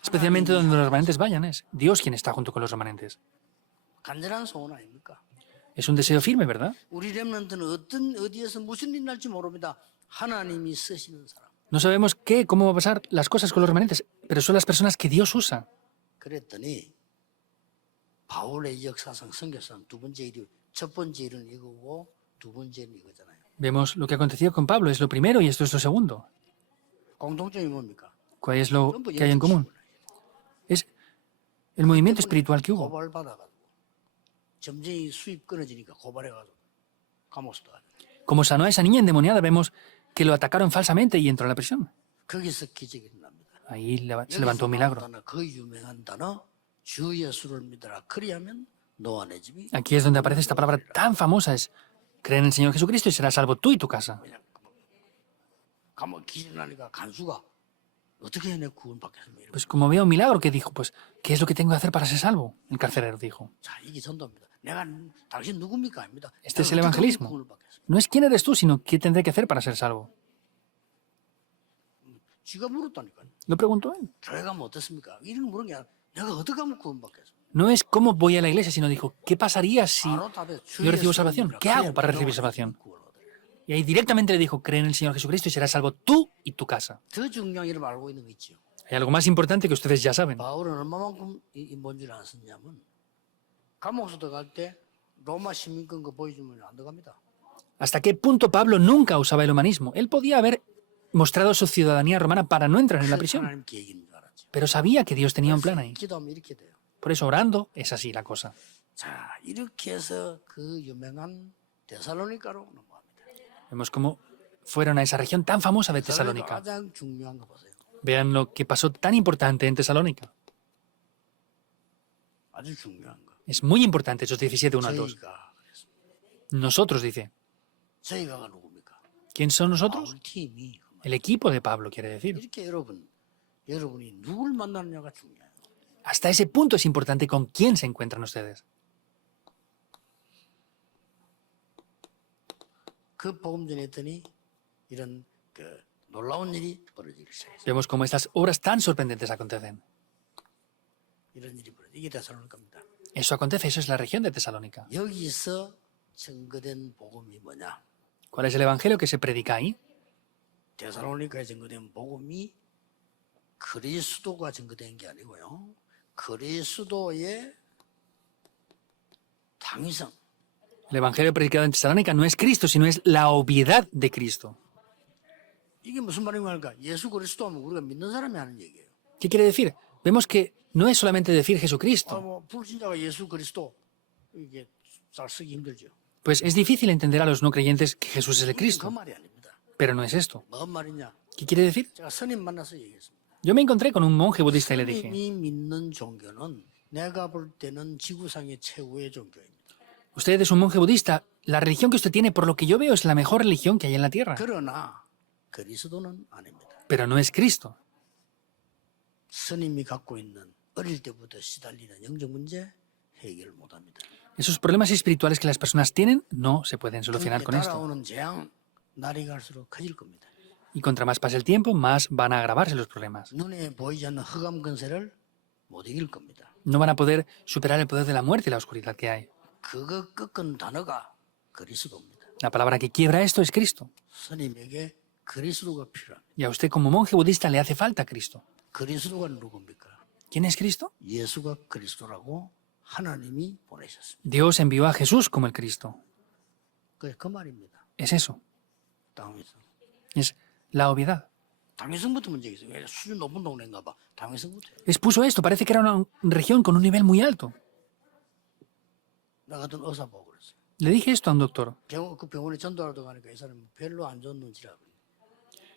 Especialmente donde los remanentes vayan, es Dios quien está junto con los remanentes. 간절한 소원 아닙니까? Es un deseo firme, ¿verdad? 우리 렘넌트는 어디에서 무슨 일 날지 모릅니다. 하나님이 쓰시는 사람. No sabemos qué, cómo va a pasar las cosas con los remanentes, pero son las personas que Dios usa. 그랬더니 바울의 역사상 선교상 첫 번째 일은 이거고 두 번째 일은 이거잖아요. Vemos lo que aconteció con Pablo, es lo primero y esto es lo segundo. 공통점이 뭡니까? ¿Cuál es lo 전부 que hay en común? Es el movimiento espiritual que hubo. 고발받아가지고 점쟁이 수입 끊어지니까 고발해가지고 감옥도 가요. Como sanó a esa niña endemoniada, vemos que lo atacaron falsamente y entró a la prisión. 거기서 기적이 일어납니다. Ahí se levantó un milagro. 그 유명한 단어 주 예수를 믿어라. 그리하면 너와 내 집이 Aquí es donde aparece esta palabra tan famosa, es cree en el Señor Jesucristo y serás salvo tú y tu casa. 그냥 감옥 기준하니까 간수가 어떻게 내 구원받겠습니까? Pues como veo un milagro que dijo, pues, ¿qué es lo que tengo que hacer para ser salvo? El carcelero dijo. 자, 이게 전도입니다. 내가 당신 누굽니까? 아닙니다. Este es 내가 el 어떻게 evangelismo. 구원을 받겠습니까? No es quién eres tú, sino qué tendré que hacer para ser salvo. 지가 물었다니까요. Lo preguntó él. 교회 가면 어떻습니까? 이런 물은 게 아니라 내가 어떻게 하면 구원받겠습니까? No es cómo voy a la iglesia, sino dijo, ¿qué pasaría si 바로 답해. 주 yo recibo 예수를 salvación? 믿으라. ¿Qué hago 그래야 para 너와 recibir 내 salvación? 집이 구원을 얻으리라. Y ahí directamente le dijo, cree en el Señor Jesucristo y serás salvo tú y tu casa. 더 중요한 일을 알고 있는 거 있죠. Hay algo más importante que ustedes ya saben. 바울은 얼마만큼 뭔줄 알았었냐면 감옥에서 들어갈 때 로마 시민권 거 보여주면 안 들어갑니다. ¿Hasta qué punto Pablo nunca usaba el humanismo? Él podía haber mostrado su ciudadanía romana para no entrar en la 그게 prisión, 하나님 계획인 줄 알았죠. pero sabía que Dios tenía un plan ahí. 기도하면 이렇게 돼요. Por eso orando es así la cosa. 자, 이렇게 해서 그 유명한 데살로니가로 넘어갑니다. Vemos cómo fueron a esa región tan famosa de 데살로니가 Tesalónica. 가장 중요한 거 보세요. Vean lo que pasó tan importante en Tesalónica. 아주 중요한 거. Es muy importante, esos 17, 1 al 2. 저희가 그랬습니다. Nosotros, dice. 저희가가 누굽니까? ¿Quién son nosotros? 바울 팀이. El equipo de Pablo, quiere decir. 이렇게 여러분이 누굴 만나느냐가 중요해요. Hasta ese punto es importante con quién se encuentran ustedes. 그 복음 전했더니 이런 그 놀라운 일이 벌어지기 시작했어요. Vemos cómo estas obras tan sorprendentes acontecen. 이런 일이 벌어져. 이게 데살로니가입니다. Eso acontece, eso es la región de Tesalónica. 여기서 증거된 복음이 뭐냐? ¿Cuál es el evangelio que se predica ahí? 데살로니가에 증거된 복음이 그리스도가 증거된 게 아니고요. 그리스도의 당위성. El evangelio predicado en Tesalónica no es Cristo, sino es la obviedad de Cristo. 이게 무슨 말인가? 예수 그리스도 하면 우리가 믿는 사람이 하는 얘기예요. ¿Qué quiere decir? Vemos que no es solamente decir Jesucristo. 뭐 불신자가 예수 그리스도 이게 잘 쓰기 힘들죠. Pues es difícil entender a los no creyentes que Jesús es el 그 Cristo, 말이 아닙니다. pero no es esto. 뭔 말이냐? ¿Qué quiere decir? 제가 스님 만나서 얘기했습니다. Yo me encontré con un monje budista y le dije, 스님이 믿는 종교는 내가 볼 때는 지구상의 최고의 종교입니다. usted es un monje budista, la religión que usted tiene, por lo que yo veo, es la mejor religión que hay en la tierra, 그러나 그리스도는 아닙니다. pero no es Cristo. 스님이 갖고 있는 어릴 때부터 시달리는 영적 문제 해결 못합니다. Esos problemas espirituales que las personas tienen no se pueden solucionar con esto. 따라오는 재앙 날이 갈수록 커질 겁니다. Y contra más pase el tiempo, más van a agravarse los problemas. 눈에 보이지 않는 흑암 근세를 못 이길 겁니다. No van a poder superar el poder de la muerte y la oscuridad que hay. 그거 꺾은 단어가 그리스도입니다. La palabra que quiebra esto es Cristo. 스님에게 그리스도가 필요합니다. Y a usted como monje budista le hace falta Cristo. 그리스도가 누굽니까? ¿Quién es Cristo? 예수가 그리스도라고 하나님이 보내셨습니다. Dios envió a Jesús como el Cristo. 그 말입니다. Es eso. 당위성. Es la obviedad. 당위성부터 문제가 있어요. 왜 수준 높은 동네인가 봐. 당위성부터. Expuso esto. Parece que era una región con un nivel muy alto. 나 같은 의사 보고 그랬어요. Le dije esto a un doctor. 그 병원에 전도하러 가니까 이 사람이 별로 안 좋은 눈치라고.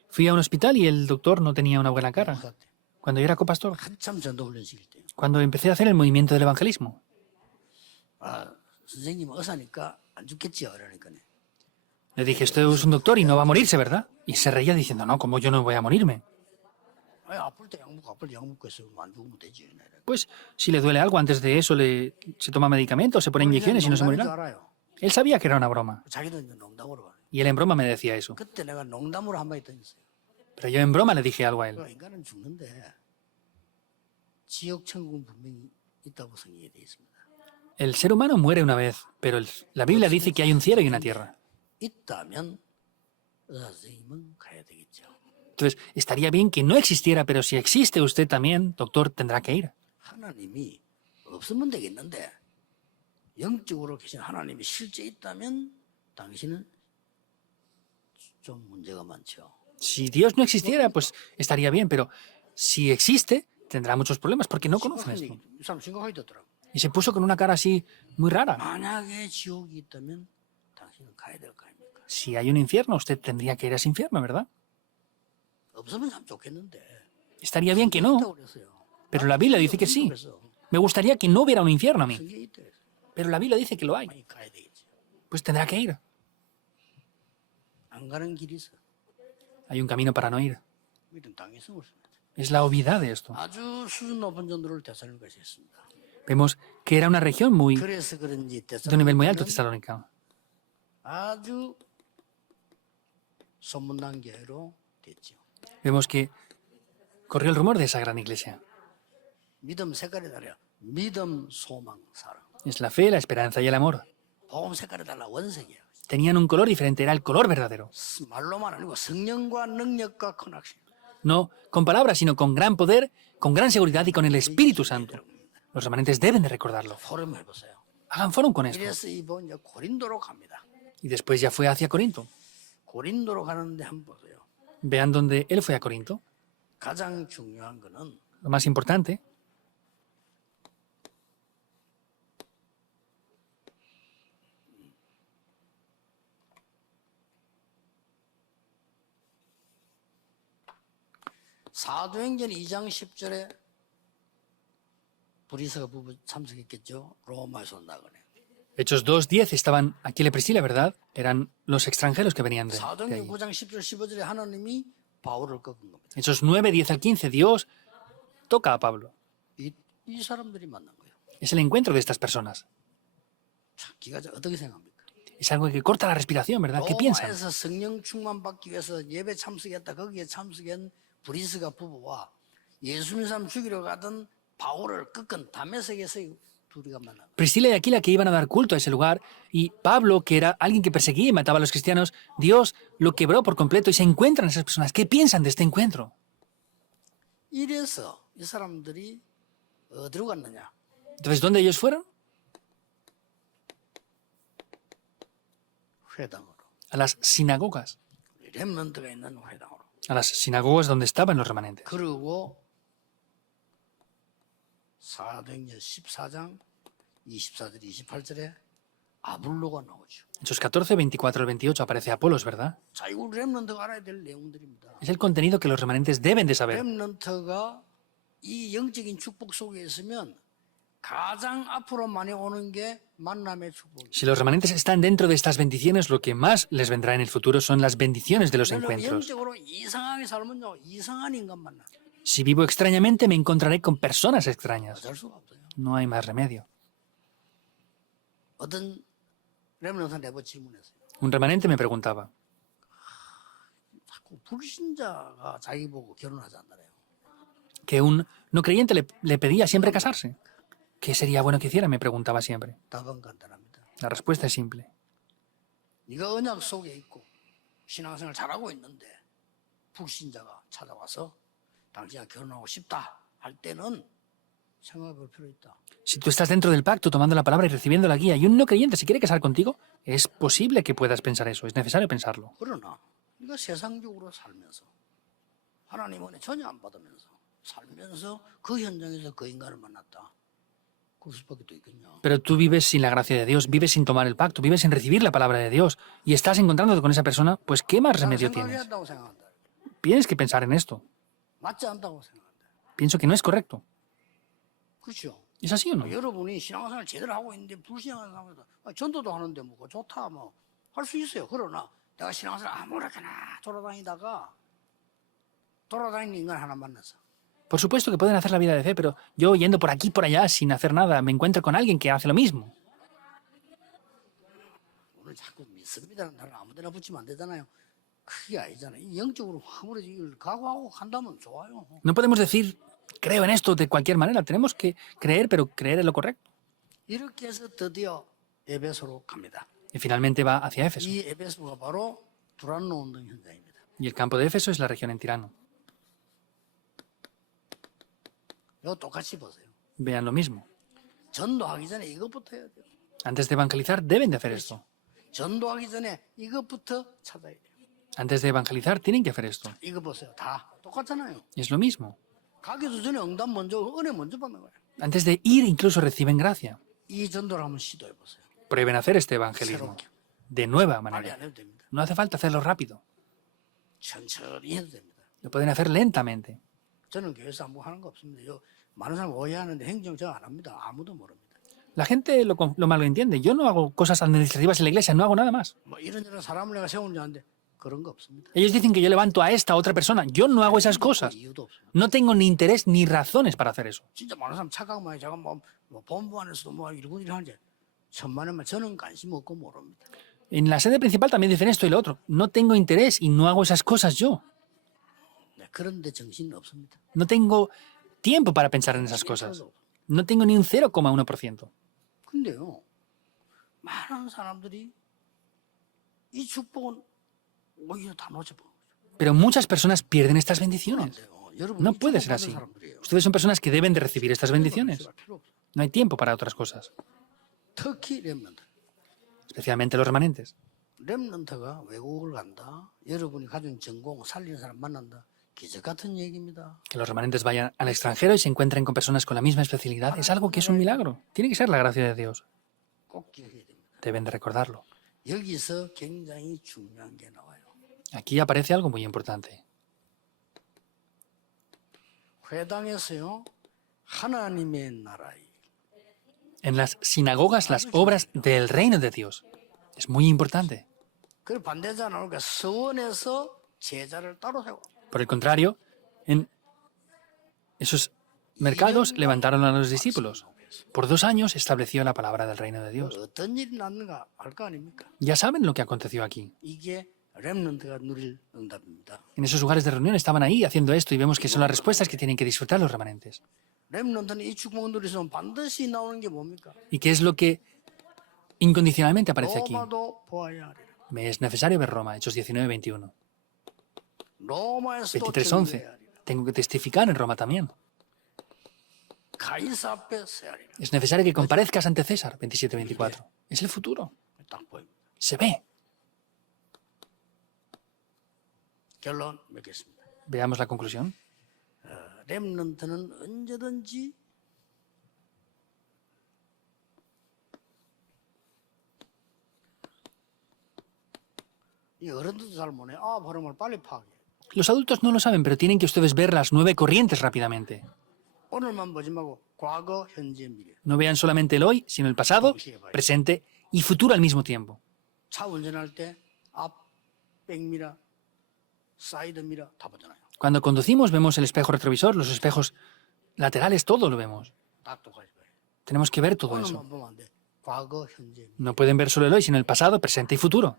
Fui a un hospital y el doctor no tenía una buena cara. 의사 때. Cuando yo era copastor. 한참 전도 훈련 시킬 때. Cuando empecé a hacer el movimiento del evangelismo. 아, 선생님 의사니까 안 죽겠지요. 그러니까요. Le dije, usted es un doctor y no va a morirse, ¿verdad? Y se reía diciendo, no, como yo no voy a morirme. 아니, 아플 때 약 먹고 아플 때 약 먹고 있으면 안 죽으면 되지. Pues si le duele algo antes de eso, se toma medicamentos, se pone inyecciones y no se morirá. 알아요. Él sabía que era una broma. 자기도 이제 농담으로 봐요. Y él en broma me decía eso. 그때 내가 농담으로 한마디 던졌어요. Pero yo en broma le dije algo a él. 인간은 죽는데 지옥 천국은 분명히 있다고 성경에 되어 있습니다. El ser humano muere una vez, pero la Biblia dice que hay un cielo y una tierra. 있다면 의사 선생님은 가야 되겠죠. Entonces, estaría bien que no existiera, pero si existe usted también, doctor, tendrá que ir. 하나님이 없으면 되겠는데 영적으로 계신 하나님이 실제 있다면 당신은 좀 문제가 많죠. Si Dios no existiera, pues estaría bien, pero si existe, tendrá muchos problemas porque no conoce esto. 이 사람 심각하게 됐더라고. Y se puso con una cara así muy rara. 만약에 지옥이 있다면 당신은 가야 될 거 아닙니까? Si hay un infierno, usted tendría que ir a ese infierno, ¿verdad? 없으면 참 좋겠는데. Estaría bien que no, 있다고 그랬어요. pero la Biblia dice que sí. 그래서 Me gustaría que no hubiera un infierno a mí, 성경에 있다 그랬어요. pero la Biblia dice que lo hay. 많이 가야 되겠죠. Pues tendrá que ir. 안 가는 길이 있어. Hay un camino para no ir. 이런 당위성을 씁니다. Es la obviedad de esto. 아주 수준 높은 전도를 대살로니까지 했습니다. Vemos que era una región muy, 그래서 그런지 de un nivel muy alto, 대살로니카는 Tesalónica. 아주 소문 단계로 됐죠. Vemos que corrió el rumor de esa gran iglesia. 믿음 색깔이 달라요. 믿음, 소망, 사랑. Es la fe, la esperanza y el amor. 복음 색깔이 달라 원색이에요. Tenían un color diferente, era el color verdadero. 말로만 아니고 성령과 능력과 컨넥션. No con palabras, sino con gran poder, con gran seguridad y con el Espíritu Santo. Los remanentes deben de recordarlo. 포럼 해보세요. Hagan foro con esto. 이래서 이번 이제 고린도로 갑니다. Y después ya fue hacia Corinto. 고린도로 가는데 한번 보세요. Vean dónde él fue a Corinto. 가장 중요한 거는 Lo más importante 사도행전 2장 10절에 브리스가 부부 참석했겠죠. 로마에서 온다거네. Hechos 2:10 estaban Aquila y Priscila, ¿verdad? Eran los extranjeros que venían de 사도행전 allí. 9장 10절 15절에 하나님이 바울을 꺾은 겁니다. Hechos 9, 10 al 15, Dios toca a Pablo. 이 사람들이 만난 거예요. Es el encuentro de estas personas. 참 기가 어떻게 생각합니까? Es algo que corta la respiración, ¿verdad? ¿Qué piensan? 로마에서 성령 충만 받기 위해서 예배 참석했다. 거기에 참석한 브리스가 부부와 예수님 사람 죽이러 가던 바울을 꺾은 다메섹에서 둘이가 만난 거예요. Priscila y Aquila que iban a dar culto a ese lugar y Pablo que era alguien que perseguía y mataba a los cristianos, Dios lo quebró por completo y se encuentran esas personas. ¿Qué piensan de este encuentro? 이래서 이 사람들이 어디로 갔느냐? Entonces, ¿dónde ellos fueron? 회당으로. A las sinagogas. 렘넌트가 있는 회당으로. A las sinagogas donde estaban los remanentes. 그리고 사도행전 14장 24절 28절에 아볼로가 나오죠. Hechos 14, 24 al 28 aparece Apolos, ¿verdad? 자, 이거 렘넌트가 알아야 될 내용들입니다. Es el contenido que los remanentes deben de saber. 렘넌트가 이 영적인 축복 속에 있으면 가장 앞으로 많이 오는 게 만남의 축복이에요. Si los remanentes están dentro de estas bendiciones, lo que más les vendrá en el futuro son las bendiciones de los encuentros. 영적으로 이상하게 살면요, 이상한 인간 만나. Si vivo extrañamente, me encontraré con personas extrañas. 어쩔 수가 없어요. No hay más remedio. 어떤 렘넌트한테 내가 질문했어요. Un remanente me preguntaba, 자꾸 불신자가 자기 보고 결혼하잖아요. que un no creyente le pedía siempre casarse. ¿Qué sería bueno que hiciera? Me preguntaba siempre. 답은 간단합니다. La respuesta es simple. 네가 언약 속에 있고 신앙생활 잘하고 있는데 불신자가 찾아와서 당신과 결혼하고 싶다 할 때는 생각해 볼 필요 있다. Si tú estás dentro del pacto, tomando la palabra y recibiendo la guía, y un no creyente se quiere casar contigo, es posible que puedas pensar eso, es necesario pensarlo. 그러나 네가 세상적으로 살면서 하나님 은혜 전혀 안 받으면서 살면서 그 현장에서 그 인간을 만났다. 그럴 수밖에 또 있겠냐. Pero tú vives sin la gracia de Dios, vives sin tomar el pacto, vives sin recibir la palabra de Dios, y estás encontrándote con esa persona, pues ¿qué más remedio 생각해야 tienes? 한다고 생각한다. Tienes que pensar en esto. 맞지 않다고 생각한다. Pienso que no es correcto. 그렇죠. ¿Es así o no? 여러분이 신앙생활 제대로 하고 있는데 불신앙을 하면서 전도도 하는데 뭐 좋다 뭐 할 수 있어요. 그러나 내가 신앙생활 아무렇게나 돌아다니는 인간 하나 만나서 Por supuesto que pueden hacer la vida de fe, pero yo yendo por aquí y por allá sin hacer nada, me encuentro con alguien que hace lo mismo. 오늘 자꾸 씁니다라는 단어를 아무데나 붙이면 안 되잖아요. 그게 아니잖아요. 이 영적으로 아무리 이걸 각오하고 한다면 좋아요. No podemos decir, creo en esto de cualquier manera. Tenemos que creer, pero creer en lo correcto. 이렇게 해서 드디어 에베소로 갑니다. Y finalmente va hacia Éfeso. 이 에베소가 바로 두란노 운동 현장입니다. Y el campo de Éfeso es la región en Tirano. 이거 똑같이 보세요. Vean lo mismo. 전도하기 전에 이것부터 해야 돼요. Antes de evangelizar, deben de hacer esto. 전도하기 전에 이것부터 찾아야 돼요. Antes de evangelizar, tienen que hacer esto. 이거 보세요. 다 똑같잖아요. Y es lo mismo. 가기도 전에 응답 먼저, 은혜 먼저 받는 거예요. Antes de ir, incluso reciben gracia. 이 전도를 한번 시도해 보세요. Prueben hacer este evangelismo de nueva 빨리 manera. 안 해도 됩니다. No hace falta hacerlo rápido. 천천히 해도 됩니다. Lo pueden hacer lentamente. 저는 교회에서 아무 하는 거 없습니다. 많은 사람 오해하는데 행정 저 안 합니다. 아무도 모릅니다. La gente lo malentiende. Yo no hago cosas administrativas en la iglesia, no hago nada más. 뭐 이런저런 사람을 내가 세우는 줄 아는데 그런 거 없습니다. Ellos dicen que yo levanto a esta otra persona. Yo no hago esas cosas. 이유도 없습니다. No tengo ni interés ni razones para hacer eso. 진짜 많은 사람 착각만 해. 제가 뭐 본부 안에서도 뭐 이러고 하는데 천만에만 저는 관심 없고 모릅니다. En la sede principal también dicen esto y lo otro. No tengo interés y no hago esas cosas yo. 네, 그런데 정신은 없습니다. No tengo tiempo para pensar en esas cosas. No tengo ni un 0,1%. 근데요, 많은 사람들이 이 축복은 오히려 다 놓쳐버린 거죠. Pero muchas personas pierden estas 안 bendiciones. 돼요. 여러분, No 이 puede 축복 ser 받은 así. 사람들이에요. Ustedes son personas que deben de recibir estas bendiciones. 필요 없어요. No hay tiempo para otras cosas, 특히 렘넌트. especialmente los remanentes. 렘넌트가 외국을 간다. 여러분이 가진 전공 살리는 사람 만난다. 기적 같은 얘기입니다. Que los remanentes vayan al extranjero y se encuentren con personas con la misma especialidad es algo que es un milagro. Tiene que ser la gracia de Dios. 꼭 기억해야 됩니다. Deben de recordarlo. 여기서 굉장히 중요한 게 나와요. Aquí aparece algo muy importante. 회당에서요, 하나님의 나라의 En las sinagogas, las obras del reino de Dios. Es muy importante. 그 반대자 나오니까 서원에서 제자를 따로 세워. Por el contrario, en esos mercados levantaron a los discípulos. Por 2 años estableció la palabra del reino de Dios. 어떤 일이 났는가 알 거 아닙니까? Ya saben lo que aconteció aquí. 이게 렘넌트가 누릴 응답입니다. En esos lugares de reunión estaban ahí haciendo esto y vemos que son las respuestas que tienen que disfrutar los remanentes. 렘넌트는 이 축복을 누리면 반드시 나오는 게 뭡니까? ¿Y qué es lo que incondicionalmente aparece aquí? 로마도 보아야 하리라. Me es necesario ver Roma, Hechos 19:21. 로마에서도 23:11. 증거해야 하리라. Tengo que testificar en Roma también. 가이사 앞에 서야 하리라. Es necesario que comparezcas ante César, 27:24. Es el futuro. 딱 보입니다. Se ve. 결론 맺겠습니다. Veamos la conclusión. 렘넌트는 언제든지 이 어른들도 잘 모르네. 아, 발음을 빨리 파악해. Los adultos no lo saben, pero tienen que ustedes ver las 9 corrientes rápidamente. 오늘만 보지 말고 과거, 현재, 미래. No vean solamente el hoy, sino el pasado, presente y futuro al mismo tiempo. 차 운전할 때 앞, 백미러, 사이드 미러 다 보잖아요. Cuando conducimos vemos el espejo retrovisor, los espejos laterales, todo lo vemos. 딱 똑같이 봐요. Tenemos que ver todo eso. 오늘만 보면 안 돼. 과거, 현재, 미래. No pueden ver solo el hoy, sino el pasado, presente y futuro.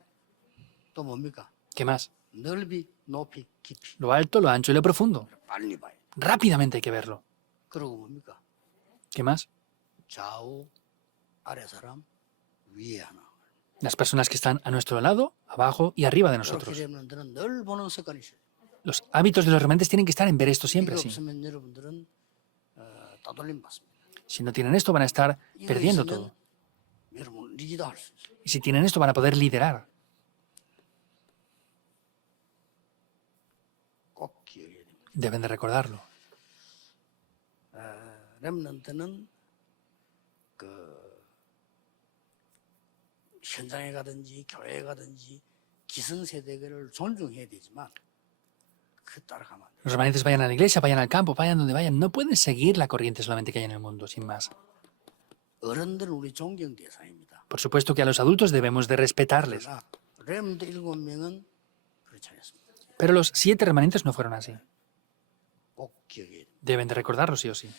또 뭡니까? ¿Qué más? 넓이, 높이, 깊이. Lo alto, lo ancho y lo profundo. 빨리 봐요. Rápidamente hay que verlo. 그러고 뭡니까? ¿Qué más? 좌우, 아래 사람, 위에 하나. Las personas que están a nuestro lado, abajo y arriba de 이렇게 nosotros. 렘넌트는 늘 보는 습관이 있어요. Los hábitos de los remanentes tienen que estar en ver esto siempre 이거 así. 없으면 여러분들은 따돌림 받습니다. Si no tienen esto van a estar 이거 perdiendo 있으면 todo. 여러분 리더 할 수 있어요. Y si tienen esto van a poder liderar. 꼭 기억해야 됩니다. Deben de recordarlo. 렘넌트는 그 현장에 가든지 교회에 가든지 기성세대를 존중해야 되지만 그 따라가면 안 돼요. Los remanentes vayan a la iglesia, vayan al campo, vayan donde vayan. No pueden seguir la corriente solamente que hay en el mundo, sin más. 어른들은 우리 존경 대상입니다. Por supuesto que a los adultos debemos de respetarles. 그러나 렘넌트 7명은 그렇지 않았습니다. Pero los 7 remanentes no fueron así. 꼭 기억해야 됩니다. Deben de recordarlo sí o sí.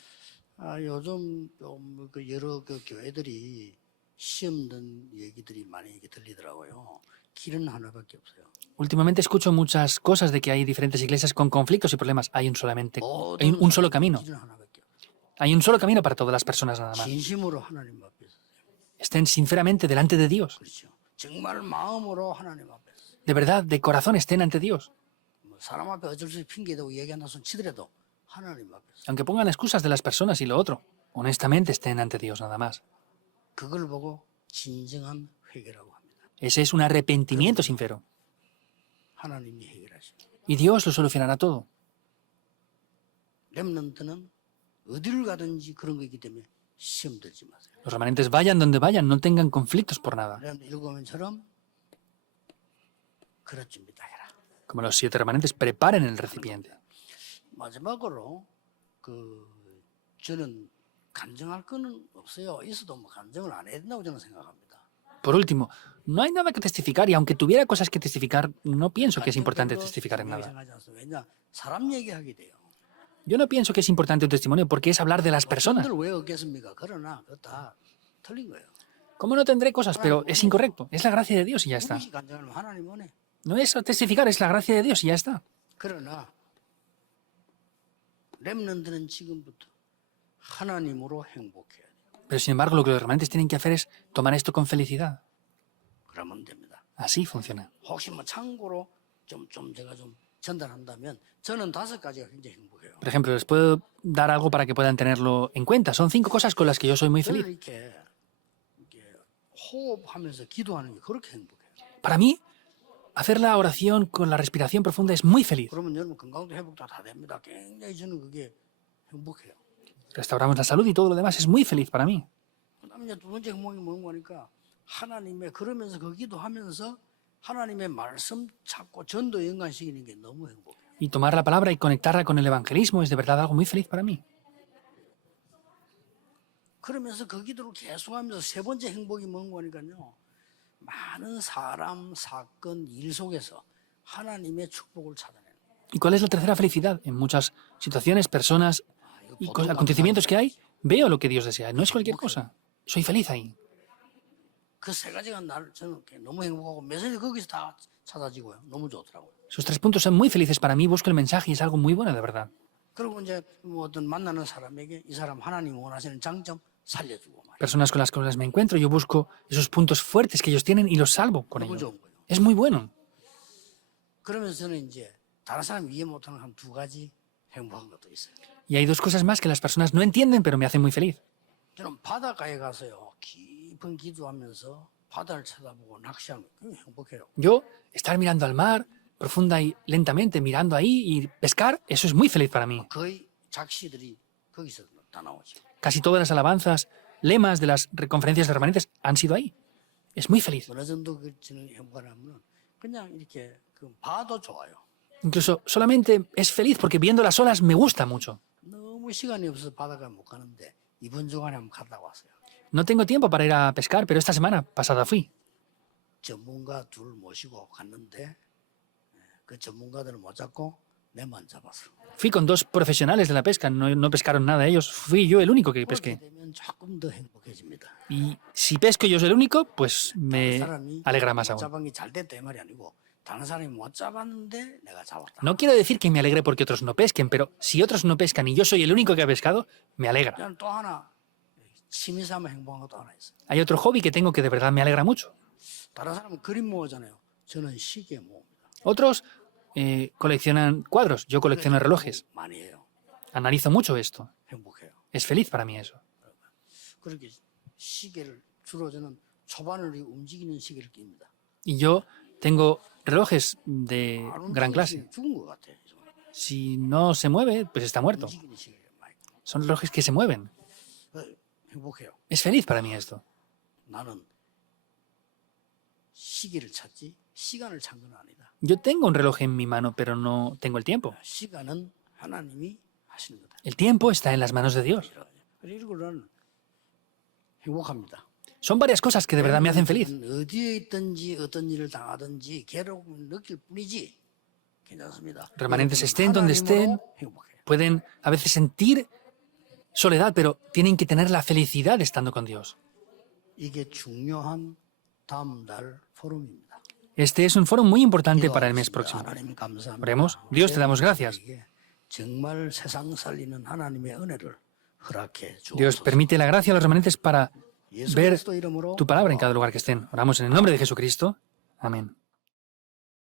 요즘 그 여러 그 교회들이 시험 든 얘기들이 많이 이렇게 들리더라고요. 길은 하나밖에 없어요. Últimamente escucho muchas cosas de que hay diferentes iglesias con conflictos y problemas. Hay hay un solo camino. 길은 하나밖에 없어요. Hay un solo camino para todas las personas nada más. 진심으로 하나님 앞에 서세요. Estén sinceramente delante de Dios. 그렇죠. 정말 마음으로 하나님 앞에 서세요. De verdad, de corazón estén ante Dios. 뭐 사람 앞에 어쩔 수 없이 핑계대고 얘기한다 손 치더라도 하나님 앞에 서세요. Aunque pongan excusas de las personas y lo otro, honestamente estén ante Dios nada más. 그걸 보고 진정한 회개라고 합니다. Ese es un arrepentimiento sincero. 하나님이 해결하시고 Y Dios lo solucionará todo. 렘넌트는 어디를 가든지 그런 거기 때문에 시험 들지 마세요. Los remanentes vayan donde vayan, no tengan conflictos por nada. 렘넌트 7명처럼 그릇 준비 다 해라. Como los 7 remanentes, preparen el recipiente. 마지막으로 저는 간증할 거는 없어요. 있어도 뭐 간증을 안 해야 된다고 저는 생각합니다. Por último, no hay nada que testificar y aunque tuviera cosas que testificar, no pienso que es importante testificar en nada. 생각하지 않습니다. 왜냐 사람 얘기하게 돼요. Yo no pienso que es importante un testimonio porque es hablar de las personas. 왜 없겠습니까? 그러나 그거 다 틀린 거예요. ¿Cómo no tendré cosas? Pero es incorrecto. Es la gracia de Dios y ya está. 누구시 간증하면 하나님 원해. No es testificar, es la gracia de Dios y ya está. 그러나 렘넌트는 지금부터 하나님으로 행복해야 돼요. Pero sin embargo, lo que los remanentes tienen que hacer es tomar esto con felicidad. 그러면 됩니다. Así funciona. 혹시 뭐 참고로 좀 제가 좀 전달한다면 저는 5가지가 굉장히 행복해요. Por ejemplo, les puedo dar algo para que puedan tenerlo en cuenta. Son 5 cosas con las que yo soy muy 저는 feliz. 이렇게 호흡하면서 기도하는 게 그렇게 행복해요. Para mí, hacer la oración con la respiración profunda es muy feliz. 그러면 여러분 건강도 회복도 다 됩니다. 굉장히 저는 그게 행복해요. Restauramos la salud y todo lo demás es muy feliz para mí. 그다음에 이제 두 번째 행복이 뭔 거니까 하나님의 그러면서 그 기도하면서 하나님의 말씀 찾고 전도 연관시키는 게 너무 행복해요. Y tomar la palabra y conectarla con el evangelismo es de verdad algo muy feliz para mí. 그러면서 그 기도를 계속하면서 세 번째 행복이 뭔 거니까요. 많은 사람, 사건, 일 속에서 하나님의 축복을 찾아내는 거예요. ¿Y cuál es la tercera felicidad? En muchas situaciones, personas y acontecimientos que hay, veo lo que Dios desea. No es cualquier cosa. Soy feliz ahí. 그 세 가지가 저는 너무 행복하고 메시지 거기서 다 찾아지고요. 너무 좋더라고요. Esos 3 puntos son muy felices para mí. Busco el mensaje y es algo muy bueno, de verdad. 그리고 이제 뭐 어떤 만나는 사람에게 이 사람 하나님 원하시는 장점 살려주고 말이에요. Personas con las cuales me encuentro, yo busco esos puntos fuertes que ellos tienen y los salvo con 너무 ello. 좋은 거예요. Es muy bueno. 그러면서 저는 이제 다른 사람이 이해 못하는 한 2가지 행복한 것도 있어요. Y hay 2 cosas más que las personas no entienden, pero me hacen muy feliz. 저는 바닷가에 가서요. 깊은 기도하면서 바다를 쳐다보고 낚시하는 게 굉장히 행복해요. Yo, estar mirando al mar, profunda y lentamente, mirando ahí y pescar, eso es muy feliz para mí. 거의 작시들이 거기서 다 나오죠. Casi todas las alabanzas, lemas de las conferencias de remanentes han sido ahí. Es muy feliz. 어느 정도 저는 행복하냐면 그냥 이렇게 봐도 좋아요. Incluso solamente es feliz porque viendo las olas me gusta mucho. 너무 시간이 없어서 바닷가에 못 가는데 이번 주간에 한번 갔다 왔어요. No tengo tiempo para ir a pescar, pero esta semana pasada fui. 전문가 둘 모시고 갔는데 그 전문가들을 못 잡고 내만 잡았어. Fui con 2 profesionales de la pesca, no pescaron nada ellos, fui yo el único que 그렇게 pesqué. 되면 조금 더 행복해집니다. Y si pesco yo soy el único, pues 다른 me 사람이 alegra más 못 aún. 잡은 게 잘 됐다 이 말이 아니고 다른 사람이 못 잡았는데 내가 잡았다. No quiero decir que me alegre porque otros no pesquen, pero si otros no pescan y yo soy el único que ha pescado, me alegra. 저는 또 하나 취미 삼아 행복한 것도 하나 있어요. Hay otro hobby que tengo que de verdad me alegra mucho. 다른 사람은 그림 모으잖아요. 저는 시계 모읍니다. Otros coleccionan cuadros, yo colecciono relojes. 많이 해요. Analizo mucho esto. 행복해요. Es feliz para mí eso. 그렇게 시계를 주로 저는 초바늘이 움직이는 시계를 낍니다. Y yo tengo relojes de 안 gran 움직이는 clase. 시계 죽은 것 같아요. Si no se mueve, pues está muerto. 움직이는 시계를 많이 낍니다. Son relojes que se mueven. 행복해요. Es feliz para mí esto. 나는 시계를 찾지 시간을 찾는 건 아니다. Yo tengo un reloj en mi mano, pero no tengo el tiempo. 시간은 하나님이 하시는 거다. El tiempo está en las manos de Dios. 그리고 저는 행복합니다. Son varias cosas que de verdad me hacen feliz. 어디에 있든지 어떤 일을 당하든지 괴로움을 느낄 뿐이지 괜찮습니다. Remanentes estén donde estén, 하나님으로 행복해요. pueden a veces sentir soledad, pero tienen que tener la felicidad estando con Dios. 이게 중요한 다음 달 포럼입니다. Este es un foro muy importante para el mes próximo. 하나님 감사합니다. Oremos. Dios, te damos gracias. 정말 세상 살리는 하나님의 은혜를 허락해 Dios, 주옵소서. permite la gracia a los remanentes para 예수 ver 그리스도 이름으로 tu palabra en cada lugar que estén. Oramos en el nombre de Jesucristo. Amén.